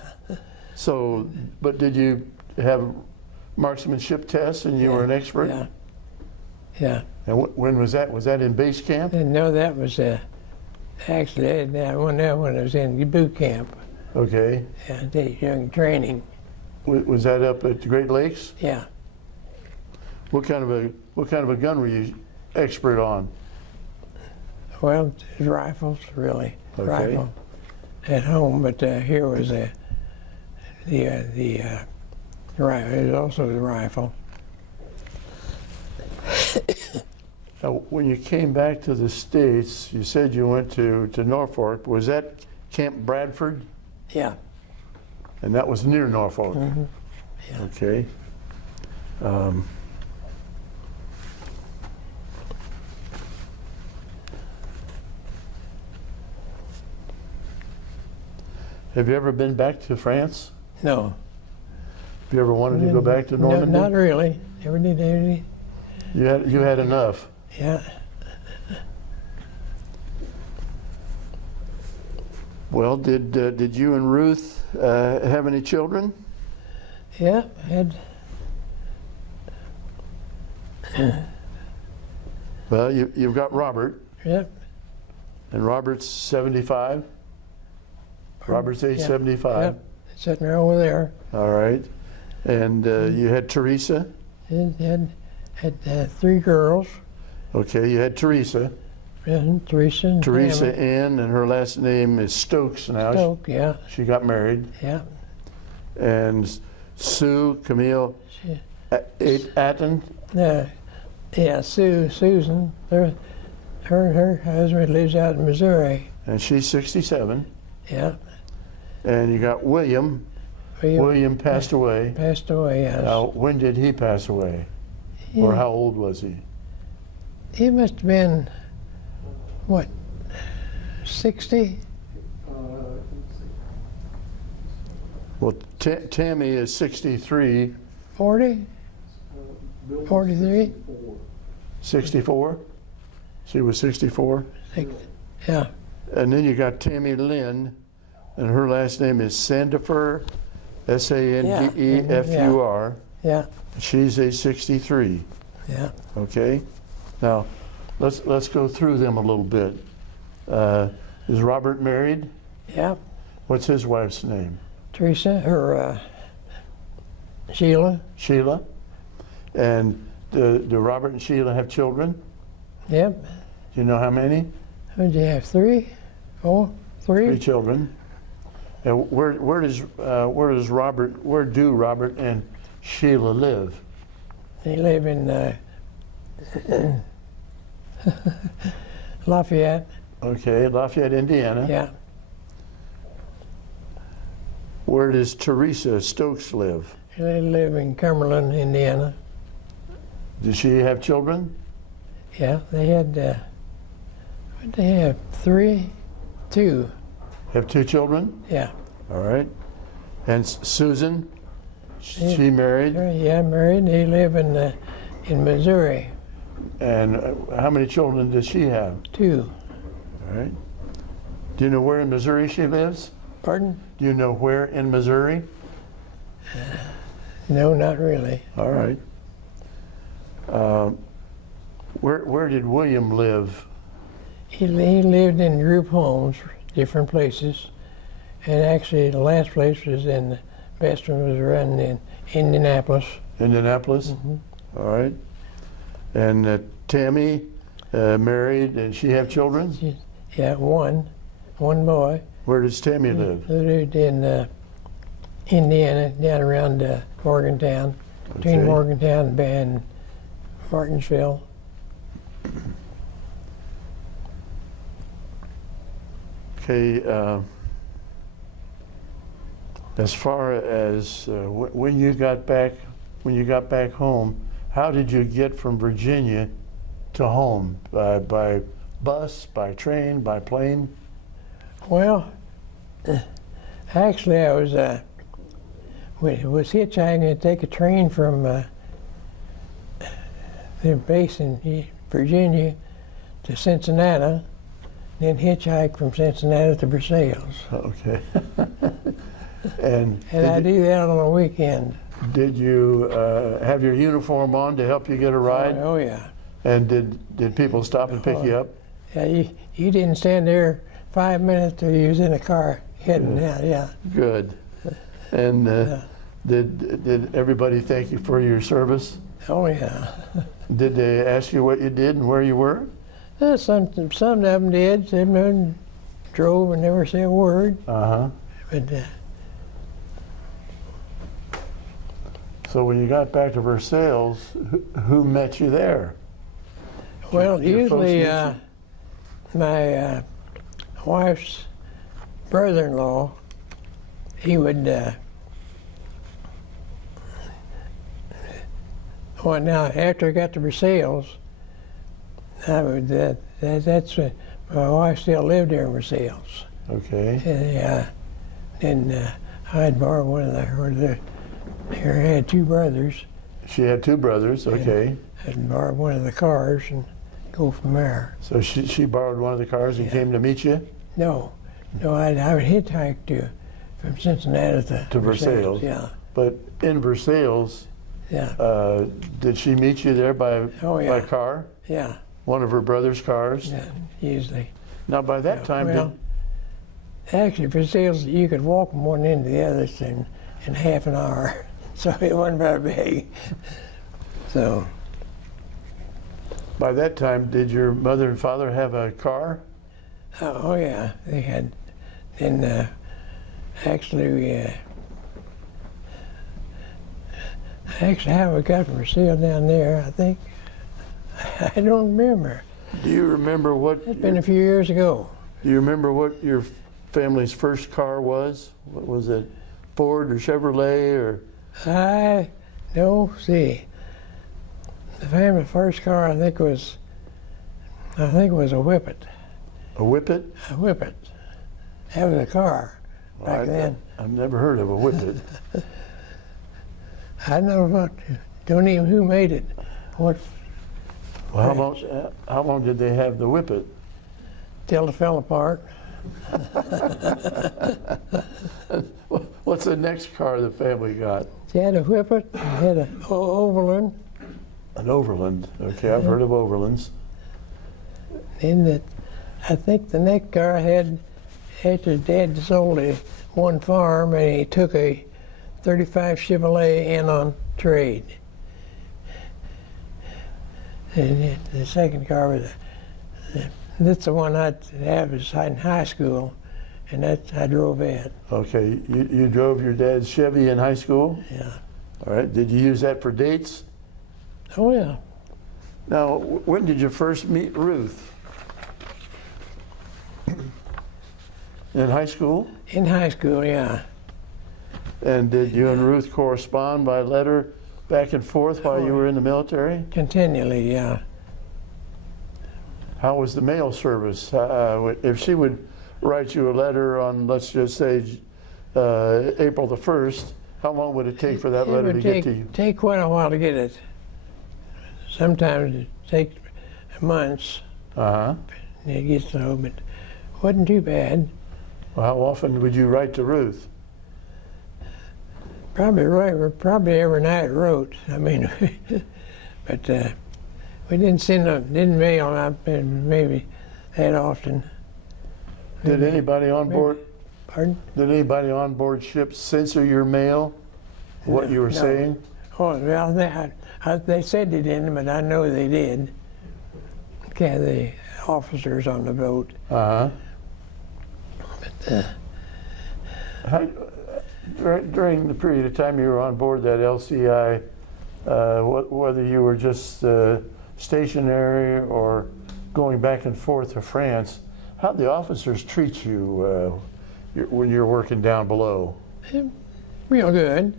So, but did you have marksmanship tests and you were an expert? Yeah. Yeah. And when was that? Was that in base camp? Didn't know that was actually I won that when I was in boot camp. Okay. Yeah, young training. Was that up at the Great Lakes? Yeah. What kind of a gun were you expert on? Well, rifles, really. Okay. Rifle at home, but here was the rifle. It was also the rifle. When you came back to the States, you said you went to Norfolk. Was that Camp Bradford? Yeah. And that was near Norfolk? Mm-hmm. Yeah. Okay. Have you ever been back to France? No. Have you ever wanted to go back to No, Normandy? not really. Never did any. You had enough. Yeah. Well, did you and Ruth have any children? Yeah. Had. Well, you've got Robert, Yep. and Robert's 75. Robert's age Yeah. 75. Yep. Sitting there over there. All right. And you had Teresa. Had 3 girls. Okay, you had Teresa. And Teresa and Teresa Tammy. Ann, and her last name is Stokes now. Stoke, yeah. She got married. Yeah. And Sue, Camille, She, Atten. yeah, Susan. Her husband lives out in Missouri. And she's 67. Yeah. And you got William. William passed away. Passed away, yes. Now, when did he pass away? Or how old was he? He must have been, what, 60? Well, Tammy is 63. 40? 43? 64? She was 64? Yeah. And then you got Tammy Lynn, and her last name is Sandefur, Sandefur. Yeah. She's age 63. Yeah. Okay. Now, let's go through them a little bit. Is Robert married? Yeah. What's his wife's name? Teresa, her Sheila. Sheila. And do Robert and Sheila have children? Yep. Do you know how many? Who'd you have? 3? 4? 3? 3 children. And where do Robert and Sheila live? They live in Lafayette. Okay, Lafayette, Indiana. Yeah. Where does Teresa Stokes live? They live in Cumberland, Indiana. Does she have children? Yeah, they had, what they have, 3? 2. Have 2 children? Yeah. All right. And Susan, she married? Yeah, married. They live in Missouri. And how many children does she have? 2. All right. Do you know where in Missouri she lives? Pardon? Do you know where in Missouri? No, not really. All right. Where did William live? He lived in group homes, different places. And actually, the last place was in Western Missouri and in Indianapolis. Indianapolis? All right. And Tammy, married, and she have children? Yeah, one boy. Where does Tammy live? Who lived in Indiana, down around Morgantown, between Okay. Morgantown and Martinsville. Okay. As far as when you got back home, how did you get from Virginia to home? By bus, by train, by plane? Well, actually, I was hitchhiking to take a train from their base in Virginia to Cincinnati, then hitchhike from Cincinnati to Versailles. Okay. And I do that on a weekend. did you have your uniform on to help you get a ride? Oh yeah. And did people stop and pick you up? Yeah, you didn't stand there 5 minutes till you was in a car heading out. Yeah. Good. And did everybody thank you for your service? Oh yeah. Did they ask you what you did and where you were? Some of them did. Some of them drove and never said a word. Uh-huh. But So when you got back to Versailles, who met you there? Well, your folks usually meet you? my wife's brother-in-law, he would. Well, now after I got to Versailles, I would. That's my wife still lived there in Versailles. Okay. And I'd borrow one of her had two brothers. She had two brothers. Okay. I'd borrow one of the cars and go from there. So she borrowed one of the cars and came to meet you? No, I would hitchhike from Cincinnati To Versailles. Yeah, But in Versailles, yeah, did she meet you there by by car? yeah, One of her brother's cars? yeah, usually. Now by that time, Well, actually, Versailles, you could walk from one end to the other in half an hour, so it wasn't very big. So, by that time, did your mother and father have a car? oh yeah, they had. And actually, how we got from Versailles down there, I think, I don't remember. Do you remember what? It's been a few years ago. Do you remember what your family's first car was? What was it? Ford or Chevrolet or? See, the family first car I think was a Whippet. A Whippet? A Whippet. That was a car back then. I've never heard of a Whippet. I don't even who made it. What? Well, how long did they have the Whippet? Till it fell apart. What's the next car the family got? They had a Whippet, they had an Overland. An Overland. Okay, I've heard of Overlands. Then I think the next car I had, after Dad sold one farm, and he took a 35 Chevrolet in on trade. And the second car was, that's the one I was in high school, and I drove that. Okay, you drove your dad's Chevy in high school? Yeah. All right, did you use that for dates? Oh yeah. Now, when did you first meet Ruth? In high school? In high school, yeah. And did you and Ruth correspond by letter back and forth while you were in the military? Continually, yeah. How was the mail service? If she would write you a letter on, let's just say, April the 1st, how long would it take for that letter to get to you? It would take quite a while to get it. Sometimes it takes months. Uh-huh. It gets so, but it wasn't too bad. Well, how often would you write to Ruth? Probably every night wrote. I mean, but we didn't mail out maybe that often. Did anybody on board? Pardon? Did anybody on board ship censor your mail? What you were No. saying? Oh well, they said they didn't, but I know they did. Okay, the officers on the boat. Uh-huh. But During the period of time you were on board that LCI, whether you were just stationary or going back and forth to France, how'd the officers treat you when you're working down below? real good.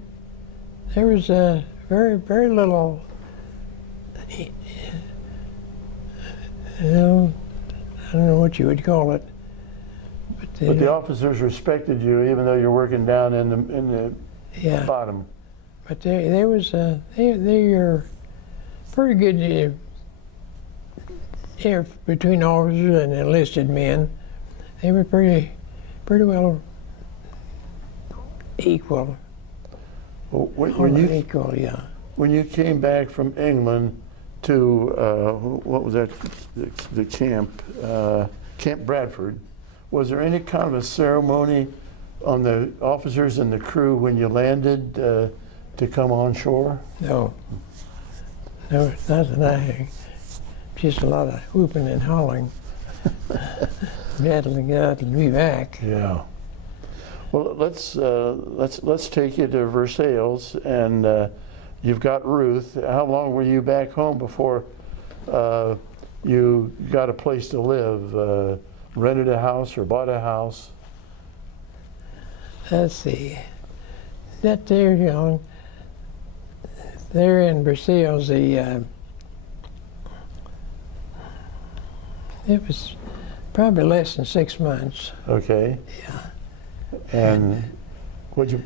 There was very little, I don't know what you would call it. But the officers respected you even though you're working down in the yeah. bottom. But they were pretty good between officers and enlisted men. They were pretty well equal. Equal, yeah. When you came back from England to what was that? The camp, Camp Bradford. Was there any kind of a ceremony on the officers and the crew when you landed to come on shore? No. There was nothing. Just a lot of whooping and hollering. Battling out to be back. Yeah. Well, let's take you to Versailles, and you've got Ruth. How long were you back home before you got a place to live, rented a house or bought a house? Let's see. That there, you know, there in Brazil, it was probably less than 6 months. Okay. Yeah. And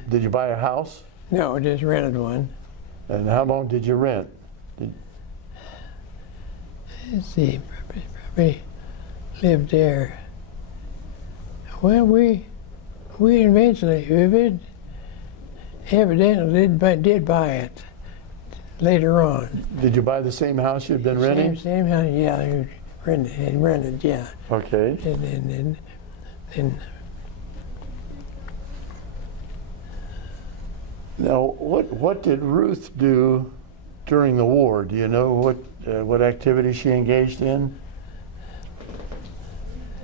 did you buy a house? No, just rented one. And how long did you rent? Let's see, probably lived there. Well, we eventually, evidently did buy it later on. Did you buy the same house you'd been renting? Same house, yeah, rented, yeah. Okay. And Now, what did Ruth do during the war? Do you know what activity she engaged in?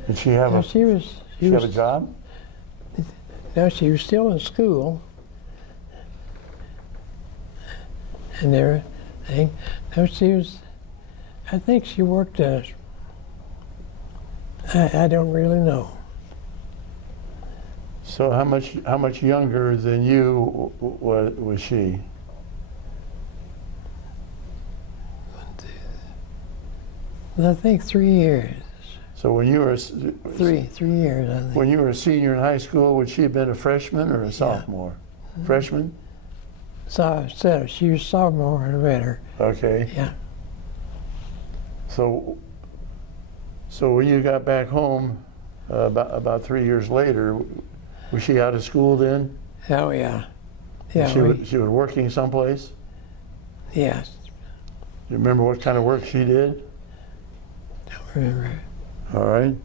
Did she have a she was have a job? No, she was still in school and everything. No, I think she worked I don't really know. So how much younger than you was she? I think 3 years. So when you were 3 years, I think. when you were a senior in high school, would she have been a freshman or a sophomore? Freshman? So she was sophomore or better. Okay. Yeah. So when you got back home about 3 years later, was she out of school then? Oh yeah. Yeah. She was working someplace? Yes. You remember what kind of work she did? Don't remember. All right.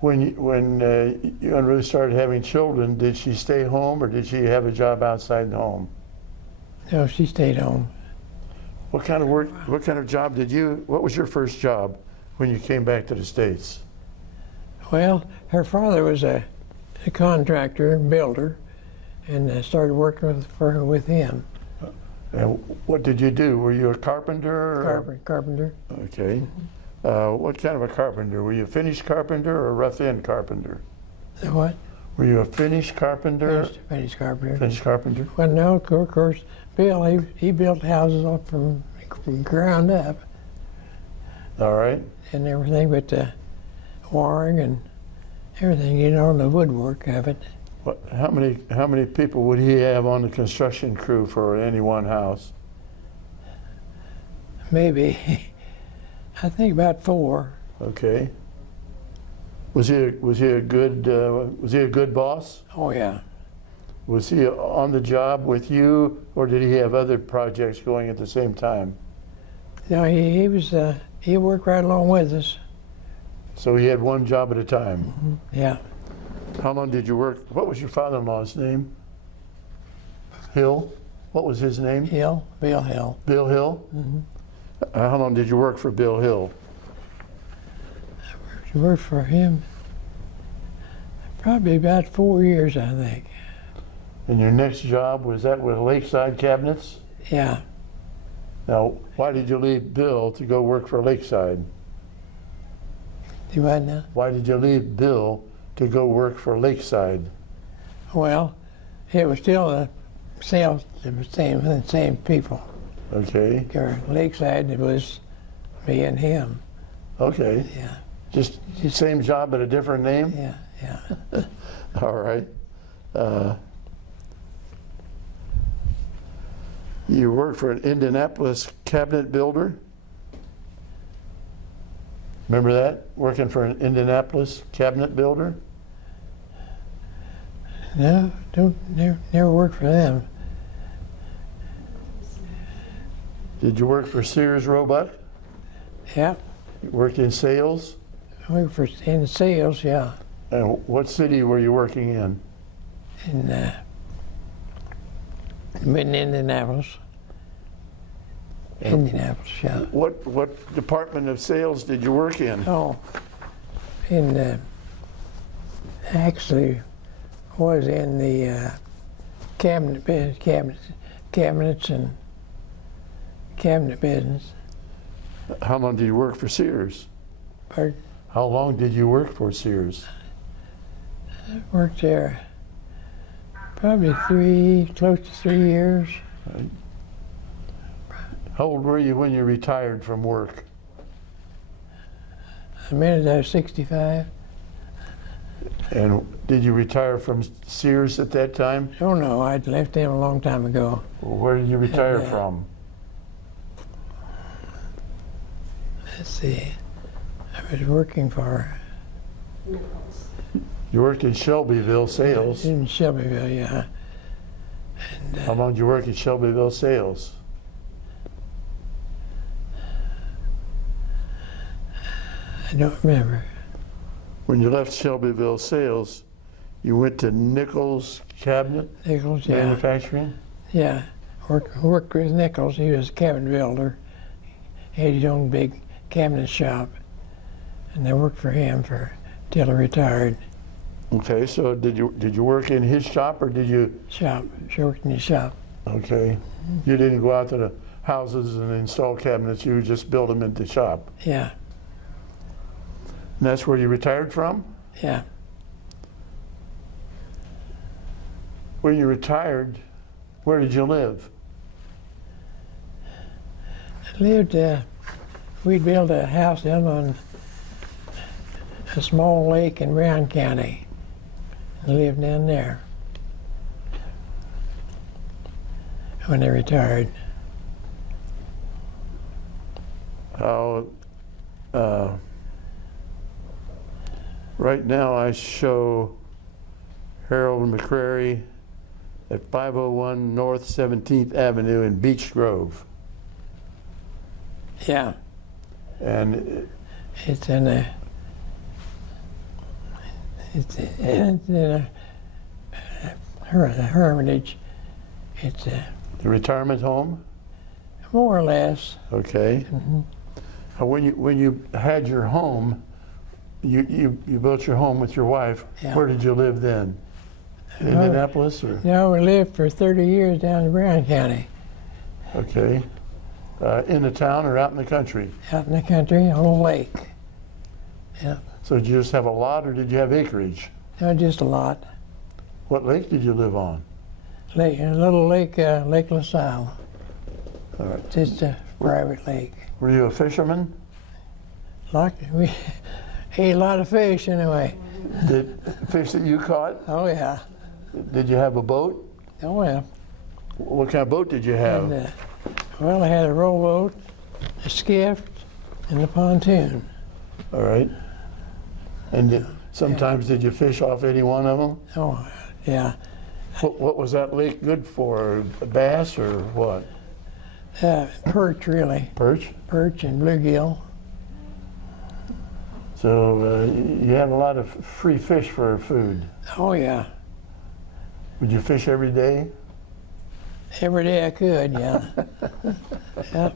When you and Ruth started having children, did she stay home or did she have a job outside the home? No, she stayed home. What kind of work? What kind of job what was your first job when you came back to the States? Well, her father was a contractor, builder, and I started working with him. And what did you do? Were you a carpenter? Carpenter. Okay. What kind of a carpenter? Were you a finished carpenter or a rough-end carpenter? What? Were you a finished carpenter? Finished carpenter. Finished carpenter? Well, no, of course, Bill, he built houses up from ground up All right. and everything, but the wiring and everything, you know, the woodwork of it. How many people would he have on the construction crew for any one house? Maybe, I think about 4. Okay. Was he a good boss? Oh, yeah. Was he on the job with you, or did he have other projects going at the same time? No, he worked right along with us. So he had one job at a time. Yeah. How long did you work? What was your father-in-law's name? Hill? What was his name? Bill Hill. Bill Hill? Mm-hmm. How long did you work for Bill Hill? I worked for him probably about 4 years, I think. And your next job, was that with Lakeside Cabinets? Yeah. Now, why did you leave Bill to go work for Lakeside? Do what now? Why did you leave Bill to go work for Lakeside? Well, it was still the same people. Okay. Lakeside, it was me and him. Okay. Yeah. Just same job but a different name? Yeah, yeah. All right. You worked for an Indianapolis cabinet builder? Remember that? Working for an Indianapolis cabinet builder? No, never worked for them. Did you work for Sears Roebuck? Yeah. You worked in sales? I worked in sales, yeah. And what city were you working in? In Indianapolis. Indianapolis, yeah. What department of sales did you work in? Oh, actually was in the cabinets and cabinet business. How long did you work for Sears? I How long did you work for Sears? worked there probably close to 3 years. Right. How old were you when you retired from work? I mean, I was 65. And did you retire from Sears at that time? Oh no, I'd left them a long time ago. Where did you retire Yeah. from? Let's see. I was working for You worked in Shelbyville sales. in Shelbyville, yeah. And How long did you work in Shelbyville sales? I don't remember. When you left Shelbyville sales, you went to Nichols Cabinet Nichols, yeah. Manufacturing? Yeah. Worked with Nichols. He was a cabinet builder. He had his own big cabinet shop. And I worked for him till I retired. Okay, so did you work in his shop or did you? Shop. She worked in his shop. Okay. You didn't go out to the houses and install cabinets, you just build them in the shop. Yeah. And that's where you retired from? Yeah. When you retired, where did you live? I lived, we'd built a house down on a small lake in Brown County. I lived down there when I retired. How, right now I show Harold McCreary at 501 North 17th Avenue in Beech Grove. Yeah. And It's in a hermitage. It's the retirement home? more or less. Okay. Mhm. When you had your home, you built your home with your wife. Yeah. Where did you live then? In Indianapolis or? No, we lived for 30 years down in Brown County, Okay. In the town or out in the country? out in the country on a lake. Yeah, So did you just have a lot or did you have acreage? no, just a lot. What lake did you live on? Lake, a little lake, Lake LaSalle. All right. Just a private lake. Were you a fisherman? We ate a lot of fish anyway. Did fish that you caught? Oh yeah. Did you have a boat? Oh yeah. What kind of boat did you have? And, well, I had a rowboat, a skiff, and a pontoon. All right. And sometimes did you fish off any one of them? Oh yeah. What was that lake good for? Bass or what? Perch really. Perch? Perch and bluegill. So you had a lot of free fish for food. Oh yeah. Would you fish every day? Every day I could, yeah. Yep.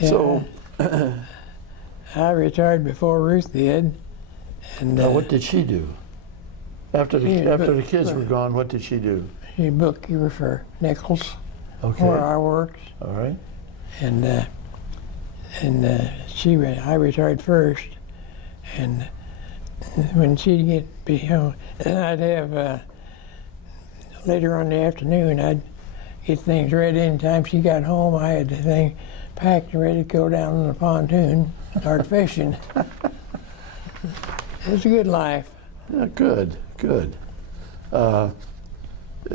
Yeah. So I retired before Ruth did. And what did she do? After the kids were gone, what did she do? she bookkeeper for Nichols, Okay. where I worked. All right. And I retired first, and when she'd be home, I'd have later on in the afternoon, I'd get things ready. Anytime she got home, I had the thing packed and ready to go down on the pontoon, start fishing. It was a good life. Yeah, good, good.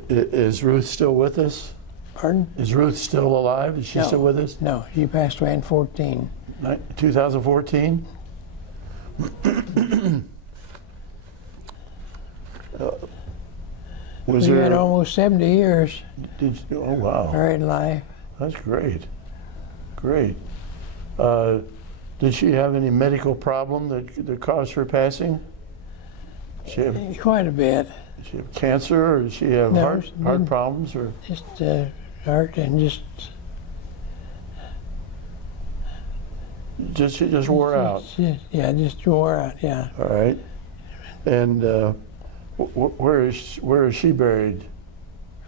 Is Ruth still with us? Pardon? Is Ruth still alive? Is she No. still with us? No, she passed away in 14. 2014? Was We had there? almost 70 years Oh wow, married life. that's great, great. Did she have any medical problem that caused her passing? She have, Quite a bit. did she have cancer, or did she have No, heart she heart didn't. problems, or? Just hurt and just She just wore out. Yeah, just wore out. Yeah. All right. And where is she buried?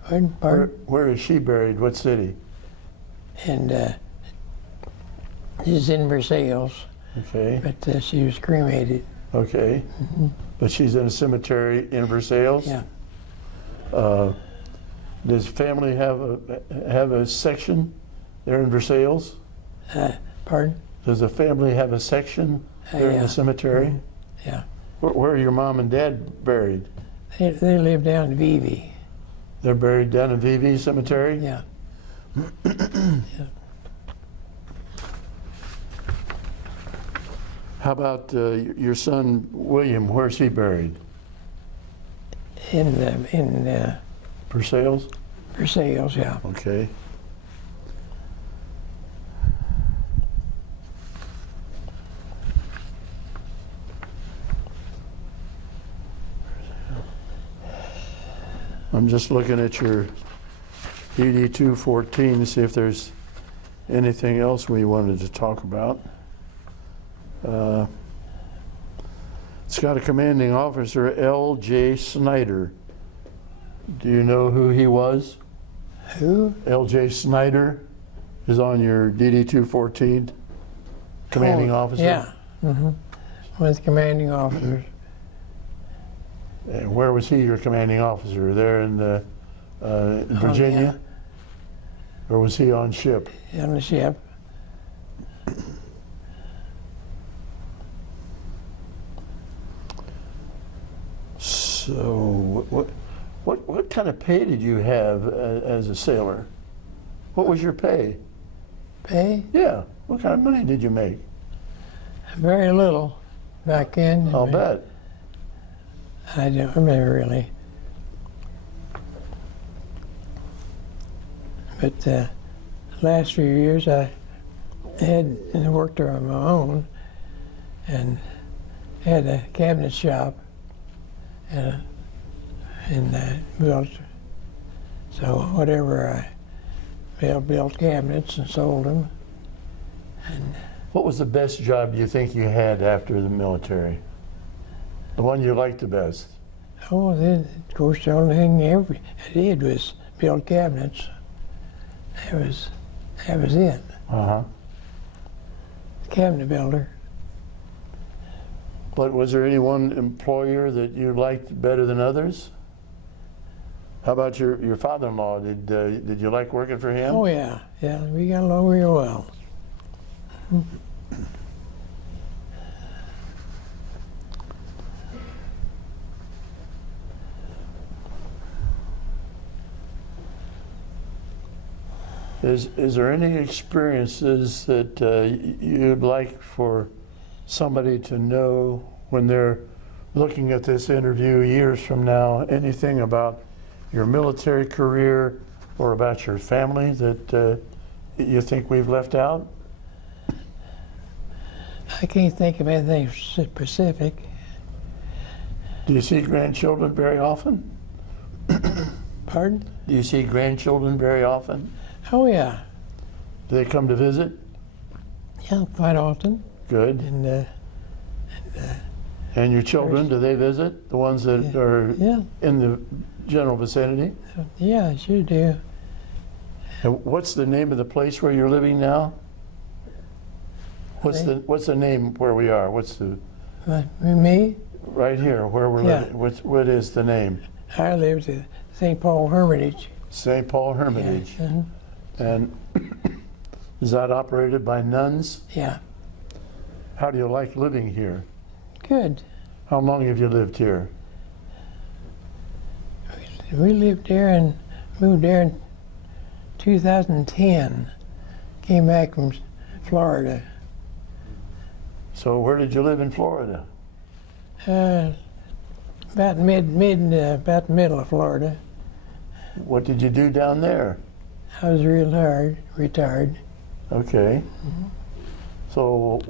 Pardon? Where is she buried? What city? And She's in Versailles, Okay. but she was cremated. Okay. But she's in a cemetery in Versailles? Yeah. Does family have a section there in Versailles? Pardon? Does the family have a section there in Yeah. the cemetery? Yeah. Where are your mom and dad buried? They live down in Vivi. They're buried down in VV Cemetery? Yeah. How about your son William? Where's he buried? In Versailles? Versailles, yeah. Okay. I'm just looking at your DD 214 to see if there's anything else we wanted to talk about. It's got a commanding officer, L.J. Snyder. Do you know who he was? Who? L.J. Snyder is on your DD 214, commanding officer. Yeah. One of the commanding officers. And where was he your commanding officer? There in Virginia? Or was he on ship? On the ship. So what kind of pay did you have as a sailor? What was your pay? Pay? Yeah. What kind of money did you make? Very little back then. I'll bet. I don't remember really. But the last few years I had worked on my own and had a cabinet shop and built. So whatever I built cabinets and sold them. And What was the best job you think you had after the military? The one you liked the best? oh, then of course the only thing I did was build cabinets. That was it. Uh-huh. Cabinet builder. But was there any one employer that you liked better than others? How about your father-in-law? Did you like working for him? Oh yeah, yeah, we got along real well. Is there any experiences that you'd like for somebody to know when they're looking at this interview years from now? Anything about your military career or about your family that you think we've left out? I can't think of anything specific. Do you see grandchildren very often? Pardon? Do you see grandchildren very often? Oh yeah, Do they come to visit? yeah, quite often. Good. And your children, do they visit? The ones that are Yeah, in the general vicinity? yeah, I sure do. And what's the name of the place where you're living now? What's the name where we are? What's the Me? right here where we're Yeah. living? What is the name? I lived at St. Paul Hermitage. St. Paul Hermitage. Yeah, And is that operated by nuns? yeah, How do you like living here? good. How long have you lived here? We lived there and moved there in 2010. Came back from Florida. So where did you live in Florida? About about the middle of Florida. What did you do down there? I was retired. Okay. So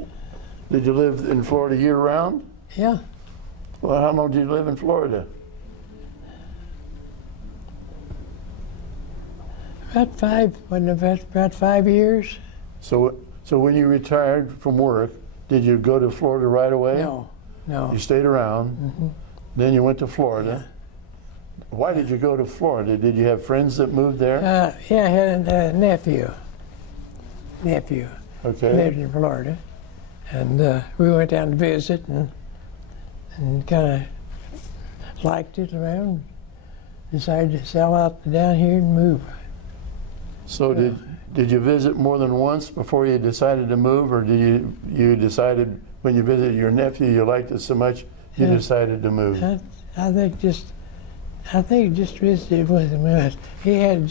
did you live in Florida year round? Yeah, Well, how long did you live in Florida? about 5 years. So when you retired from work, did you go to Florida right away? No. You stayed around. Then you went to Florida. Why did you go to Florida? Did you have friends that moved there? Yeah, I had a nephew. Okay. lived in Florida. And we went down to visit and kind of liked it around. Decided to sell out down here and move. So did you visit more than once before you decided to move, or did you decided when you visited your nephew you liked it so much you decided to move? I think just visited with him. He had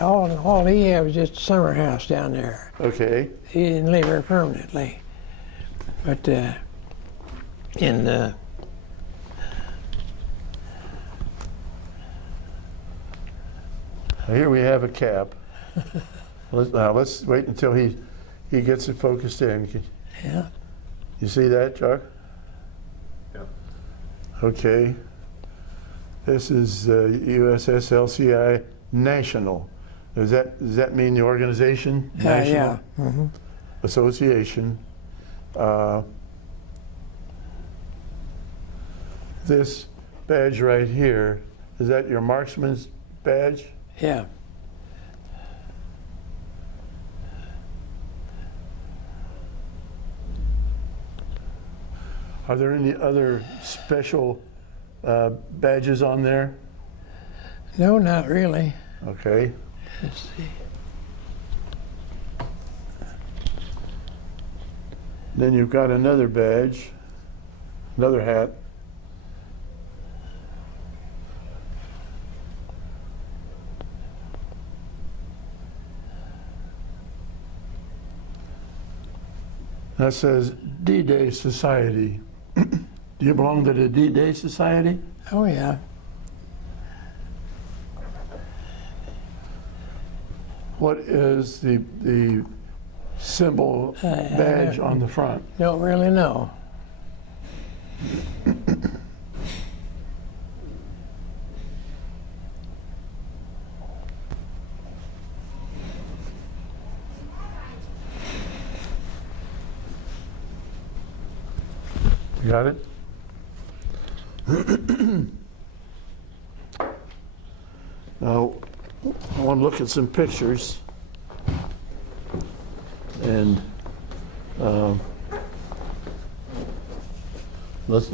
all he had was just a summer house down there. Okay. He didn't live there permanently. But Here we have a cap. Let's wait until he gets it focused in. yeah, You see that, Chuck? Yeah. Okay. This is USS LCI National. Does that mean the organization? National yeah. Mm-hmm. Association. This badge right here, is that your marksman's badge? Yeah. Are there any other special badges on there? No, not really. Okay. Let's see. Then you've got another badge, another hat. That says D-Day Society. Do you belong to the D-Day Society? Oh, yeah. What is the symbol badge on the front? Don't really know. You got it? Now, I want to look at some pictures. And let's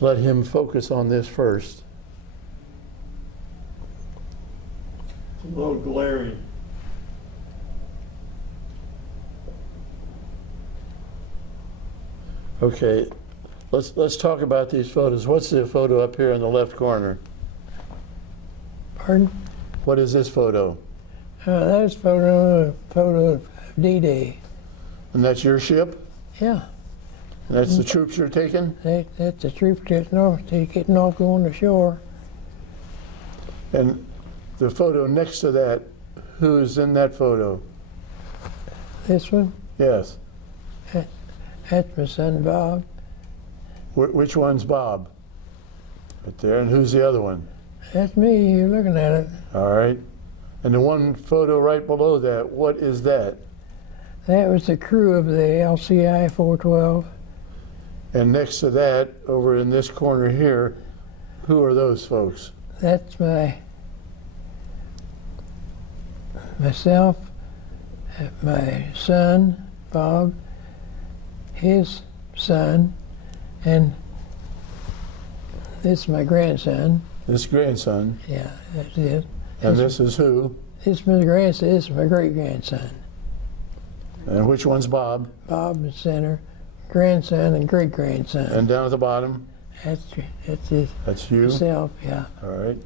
let him focus on this first. It's a little glaring. Okay, let's talk about these photos. What's the photo up here in the left corner? Pardon? What is this photo? That's a photo of D-Day. And that's your ship? Yeah. And that's the troops you're taking? That's the troops getting off going to shore. And the photo next to that, who's in that photo? This one, Yes. that's my son Bob. Which one's Bob? Right there. And who's the other one? That's me, you're looking at it. All right. And the one photo right below that, what is that? That was the crew of the LCI 412. And next to that, over in this corner here, who are those folks? That's myself, my son, Bob, his son, and this is my grandson. This grandson. Yeah, that's it. And this is who? This is my grandson, this is my great-grandson. And which one's Bob? Bob is center, grandson and great-grandson. And down at the bottom? That's his, That's you? myself, yeah. All right.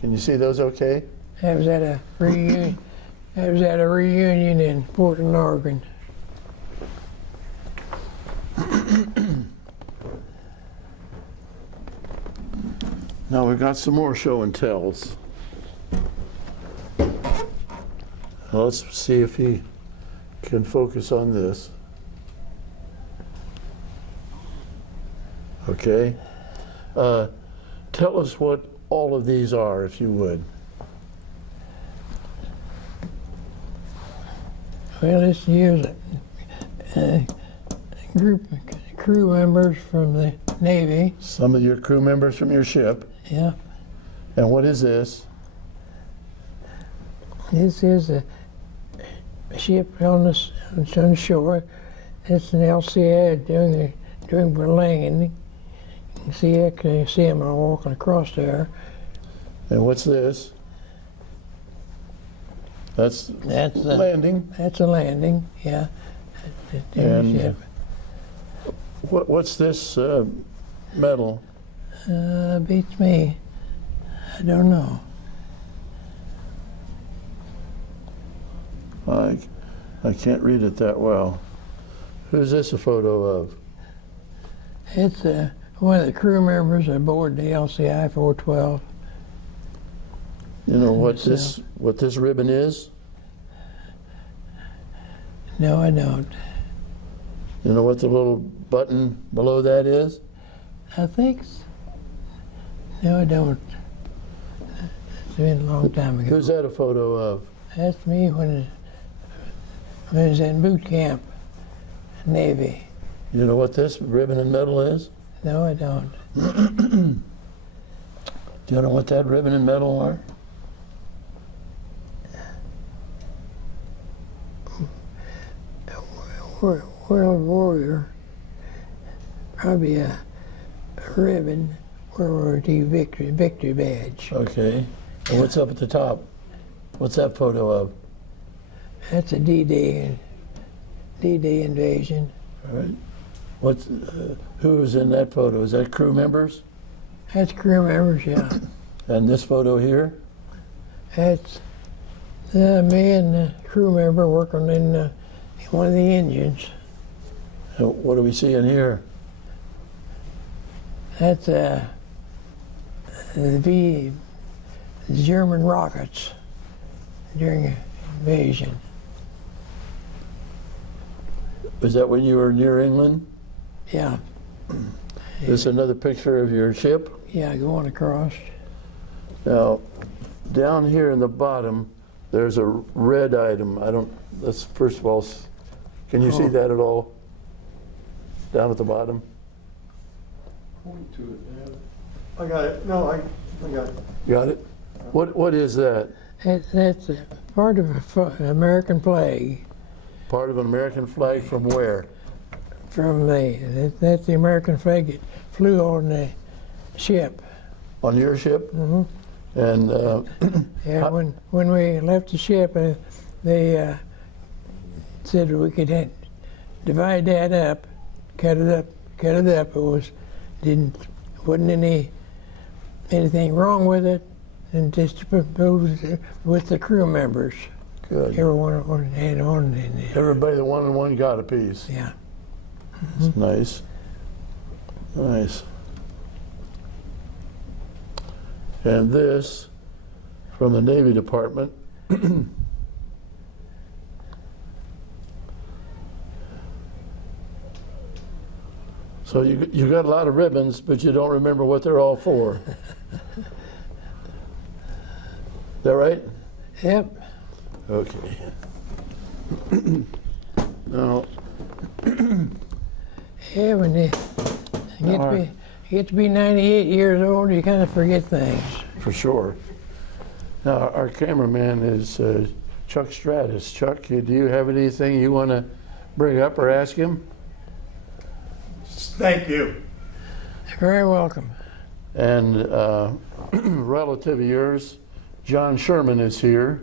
Can you see those okay? That was at a reunion. That was at a reunion in Portland, Oregon. Now we've got some more show and tells. Well, let's see if he can focus on this. Okay. Tell us what all of these are, if you would. Well, this year's a group of crew members from the Navy. Some of your crew members from your ship. Yeah. And what is this? This is a ship on the shore. It's an LCI doing for landing. You can see him walking across there. And what's this? That's That's a landing. That's a landing, yeah. And Ship. what's this metal? Beats me. I don't know. I can't read it that well. Who's this a photo of? It's one of the crew members aboard the LCI 412. You know what this ribbon is? No, I don't. You know what the little button below that is? I think. No, I don't. It's been a long time ago. Who's that a photo of? That's me when I was in boot camp, Navy. You know what this ribbon and medal is? No, I don't. Do you know what that ribbon and medal are? World Warrior, probably a ribbon, World War II victory badge. Okay. And what's up at the top? What's that photo of? That's a D-Day invasion. All right. What's who's in that photo? Is that crew members? That's crew members, yeah. And this photo here? That's me and the crew member working in one of the engines. And what do we see in here? That's the German rockets during invasion. Was that when you were near England? Yeah, This is another picture of your ship. yeah, going across. Now, down here in the bottom, there's a red item. Let's first of all, can you see that at all? Down at the bottom? Point to it, Dad. I got it. No, I got it. Got it? What is that? That's a part of an American flag Part of an American flag from where? from that's the American flag that flew on the ship. On your ship? Hmm. And Yeah, when we left the ship, they said we could divide that up, cut it up. It wasn't anything wrong with it, and just with the crew members. good. Everyone had on in there. Everybody that wanted one got a piece. Yeah. It's nice. Nice. And this from the Navy Department. So you got a lot of ribbons, but you don't remember what they're all for. Is that right? Yep. Okay. Now, Yeah, when you get to be 98 years old, you kind of forget things. for sure. Now, our cameraman is Chuck Stratus. Chuck, do you have anything you want to bring up or ask him? Thank you. You're very welcome. And relative of yours, John Sherman is here.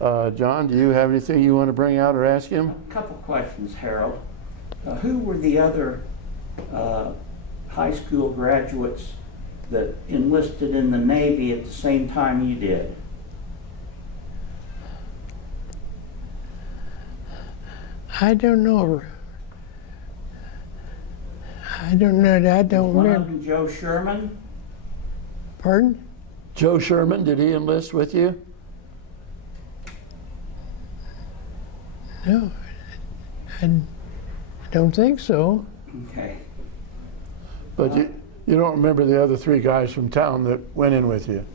John, do you have anything you want to bring out or ask him? A couple questions, Harold. Who were the other high school graduates that enlisted in the Navy at the same time you did? I don't know. I don't One of remember. them Joe Sherman? Pardon? Joe Sherman, did he enlist with you? No, I don't think so. Okay. But you don't remember the other three guys from town that went in with you?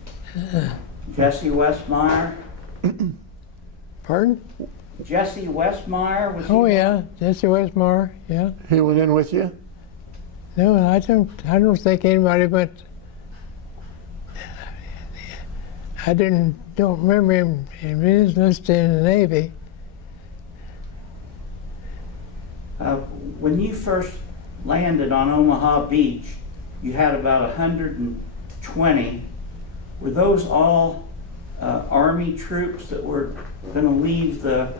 Jesse Westmeyer? Pardon? Jesse Westmeyer? Was Oh he? yeah, Jesse Westmar. Yeah. He went in with you? No, I don't think anybody but. Don't remember him. He was enlisted in the Navy. When you first landed on Omaha Beach, you had about 120. Were those all Army troops that were going to leave the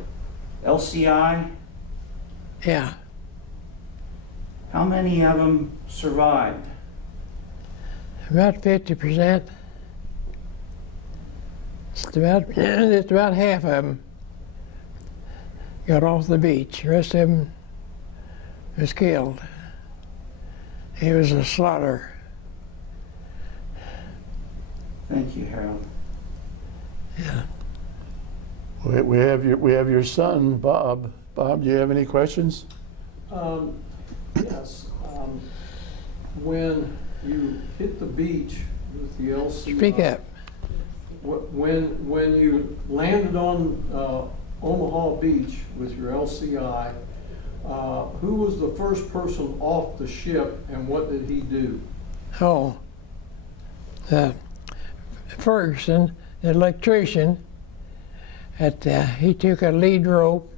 LCI? Yeah. How many of them survived? About 50%. It's about half of them got off the beach. The rest of them was killed. It was a slaughter. Thank you, Harold. Yeah. We have your son, Bob. Bob, do you have any questions? Yes. When you hit the beach with the LCI. Speak up. When you landed on Omaha Beach with your LCI, who was the first person off the ship and what did he do? Oh, Ferguson, the electrician, he took a lead rope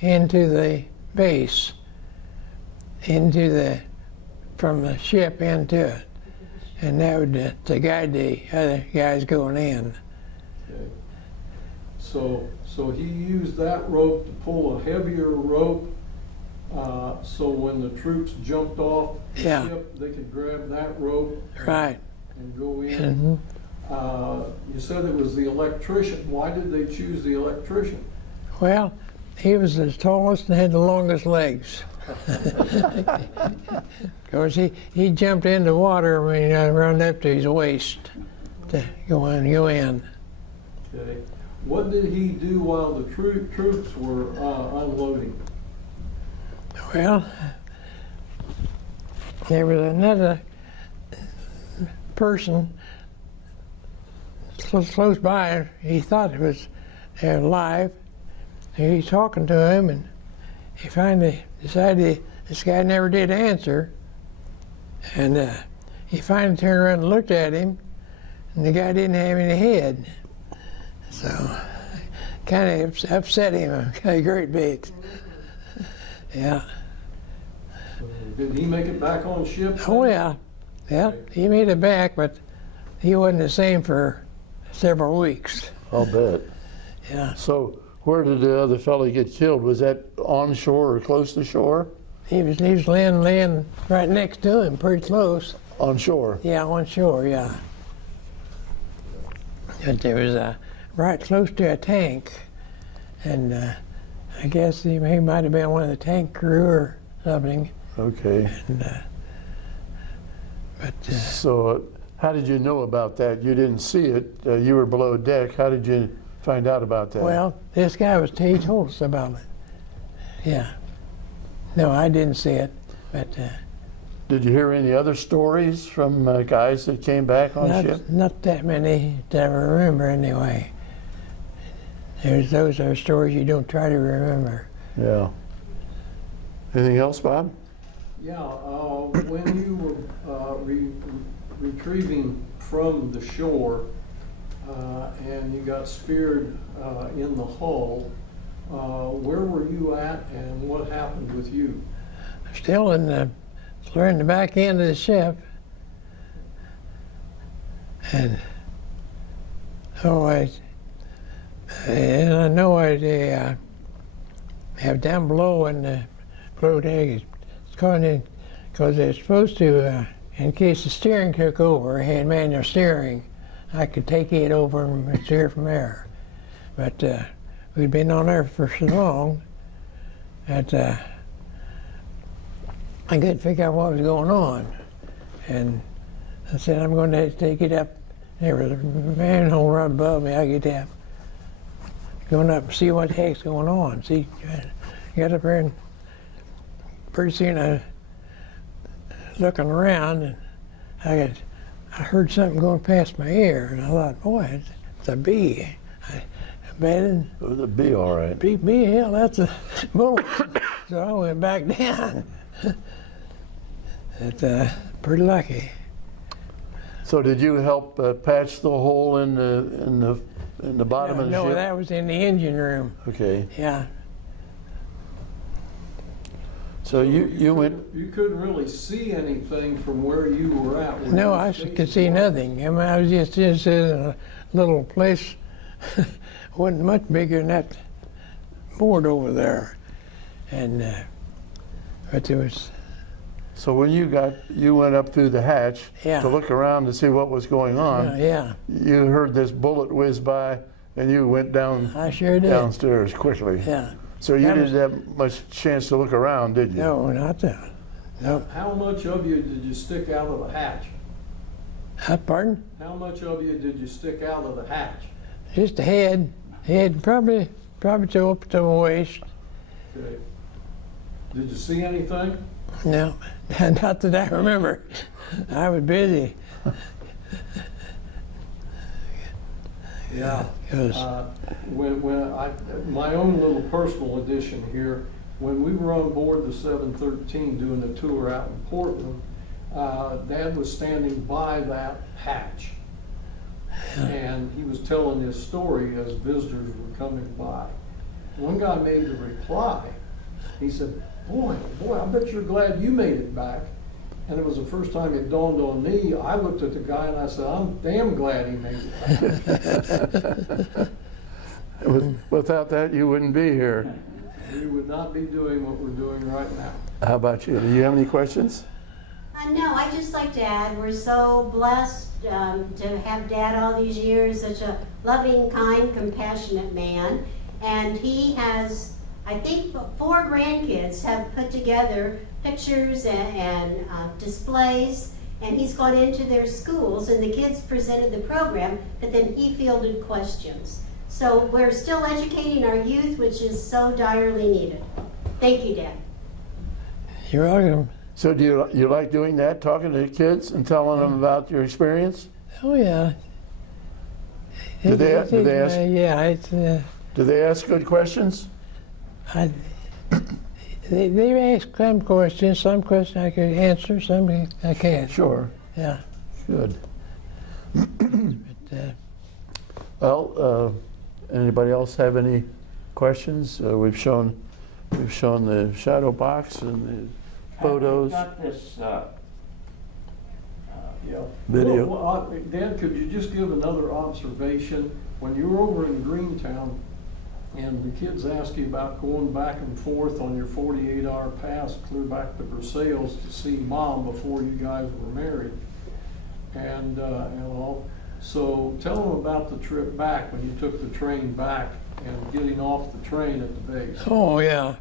into the base, from the ship into it, and that would to guide the other guys going in. Okay. So he used that rope to pull a heavier rope, so when the troops jumped off the Yeah. ship, they could grab that rope Right. and go in. You said it was the electrician. Why did they choose the electrician? Well, he was the tallest and had the longest legs. Because he jumped in the water, I mean, around up to his waist to go in. Okay. What did he do while the troops were unloading? Well, there was another person close by. He thought it was alive. He's talking to him, and he finally decided this guy never did answer. And he finally turned around and looked at him, and the guy didn't have any head. So, kind of upset him a great bit. Yeah. Did he make it back on ship? Oh yeah, yeah. He made it back, but he wasn't the same for several weeks. I'll bet. Yeah. So where did the other fellow get killed? Was that onshore or close to shore? He was laying right next to him, pretty close. On shore. Yeah, on shore. Yeah. But there was right close to a tank, and I guess he might have been one of the tank crew or something. Okay. And, So how did you know about that? You didn't see it. You were below deck. How did you find out about that? well, this guy he told us about it. Yeah. No, I didn't see it, but Did you hear any other stories from guys that came back on ship? not that many that I remember anyway. Those are stories you don't try to remember. Yeah. Anything else, Bob? Yeah. When you were retrieving from the shore and you got speared in the hull, where were you at and what happened with you? Still in the back end of the ship, and and I know they have down below in the float egg. It's called in because they're supposed to, in case the steering took over, had manual steering, I could take it over and steer from there. But we'd been on there for so long that I couldn't figure out what was going on. And I said, I'm going to take it up. There was a manhole right above me. I get up, going up and see what the heck's going on. See, get up there, and pretty soon I looking around, and I heard something going past my ear, and I thought, boy, it's a bee. I bet it was a bee, all right. Bee, hell, that's a bullet. So I went back down. It's pretty lucky. So did you help patch the hole in the bottom of the No, ship? that was in the engine room. Okay. Yeah. So you went, You couldn't really see anything from where you were at. where No, your I station could see was. nothing. I mean, I was just in a little place, wasn't much bigger than that board over there. And, but there was, so when you went up through the hatch Yeah. to look around to see what was going on, yeah, you heard this bullet whiz by and you went down I sure did. downstairs quickly. Yeah. So you That didn't have much chance to look around, did you? No, not that. No. How much of you did you stick out of the hatch? Pardon? How much of you did you stick out of the hatch? Just the head. Head probably to up to my waist. Okay. Did you see anything? No, not that I remember. I was busy. Yeah. 'Cause My own little personal addition here, when we were on board the 713 doing the tour out in Portland, Dad was standing by that hatch. And he was telling his story as visitors were coming by. One guy made the reply. He said, boy, I bet you're glad you made it back. And it was the first time it dawned on me. I looked at the guy and I said, I'm damn glad he made it back. Without that, you wouldn't be here. We would not be doing what we're doing right now. How about you? Do you have any questions? No, I just like to add, we're so blessed to have Dad all these years, such a loving, kind, compassionate man. And he has, I think, 4 grandkids have put together pictures and displays, and he's gone into their schools, and the kids presented the program, but then he fielded questions. So we're still educating our youth, which is so direly needed. Thank you, Dad. You're welcome. So do you like doing that, talking to the kids and telling them about your experience? Oh yeah. Do they ask? Yeah, it's. Do they ask good questions? They ask some questions. Some questions I can answer. Some I can't. Sure. Yeah. Good. But, Well, anybody else have any questions? We've shown the shadow box and the photos. I've got this, Yeah. Video. Dad, could you just give another observation? When you were over in Greentown and the kids asked you about going back and forth on your 48-hour pass clear back to Versailles to see Mom before you guys were married, and all. So tell them about the trip back when you took the train back and getting off the train at the base. oh yeah. Of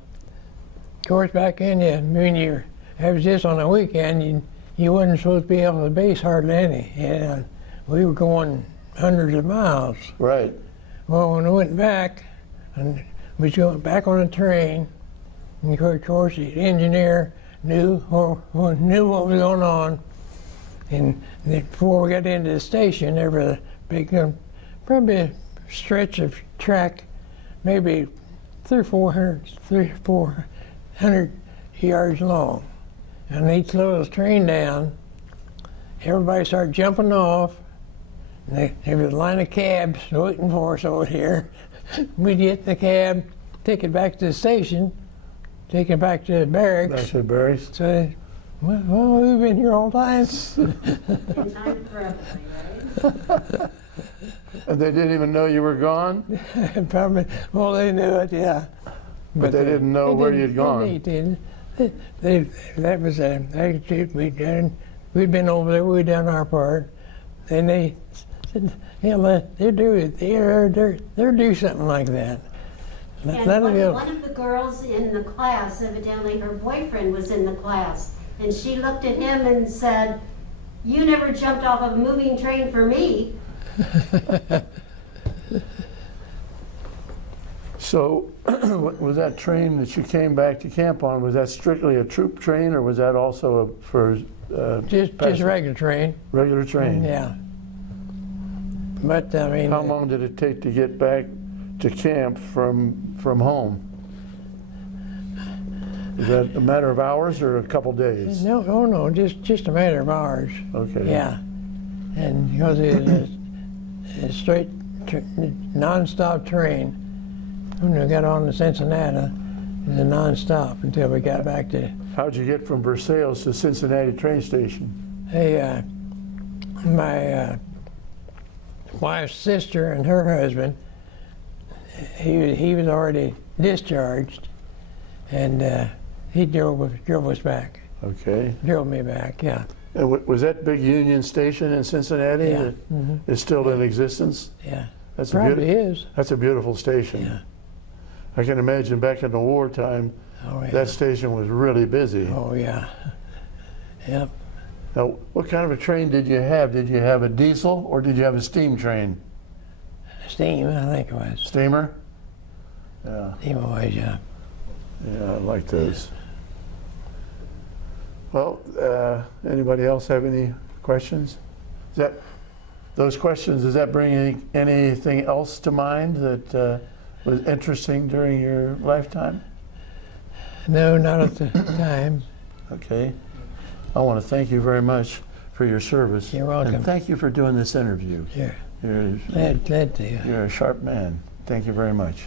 course, back in when I was just on a weekend, you wasn't supposed to be on the base hardly any. And we were going hundreds of miles. Right. Well, when we went back, and we was going back on the train, and of course the engineer knew what was going on. And before we got into the station, there was a big, probably a stretch of track, maybe 300-400 yards long. And they slowed the train down. Everybody started jumping off. And there was a line of cabs waiting for us over here. We'd get the cab, take it back to the station, take it back to the barracks. That's the berries. So, well, we've been here all time. In time forever, right? And they didn't even know you were gone? Probably, well, they knew it, yeah. But they didn't know where you'd gone. They didn't. That was actually we'd been over there. We'd done our part, and they said, "Yeah, they'll do it. They'll do something like that." And Let 'em go. one of the girls in the class, evidently her boyfriend was in the class, and she looked at him and said, "You never jumped off of a moving train for me." So, was that train that you came back to camp on, was that strictly a troop train, or was that also for Just regular train. regular train? Yeah. But I mean, How long did it take to get back to camp from home? Is that a matter of hours or a couple days? no, just a matter of hours. Okay. Yeah, and because it's a straight, non-stop train. When we got on to Cincinnati, was a non-stop until we got back to. How'd you get from Versailles to Cincinnati train station? Hey, my wife's sister and her husband, he was already discharged, and he drove us back. Okay. Drove me back, yeah. And was that big Union station in Cincinnati Yeah. that is still in existence? Yeah. That's Probably is. That's a beautiful station. Yeah. I can imagine back in the wartime, Oh, yeah. that station was really busy. Oh, yeah. Yep. Now, what kind of a train did you have? Did you have a diesel or did you have a steam train? Steam, I think it was. Steamer? Yeah, Steam was, yeah. yeah, I like those. Well, anybody else have any questions? Those questions, does that bring anything else to mind that was interesting during your lifetime? No, not at the time. Okay. I want to thank you very much for your service. You're welcome. And thank you for doing this interview. Yeah. You're Glad to. a sharp man. Thank you very much.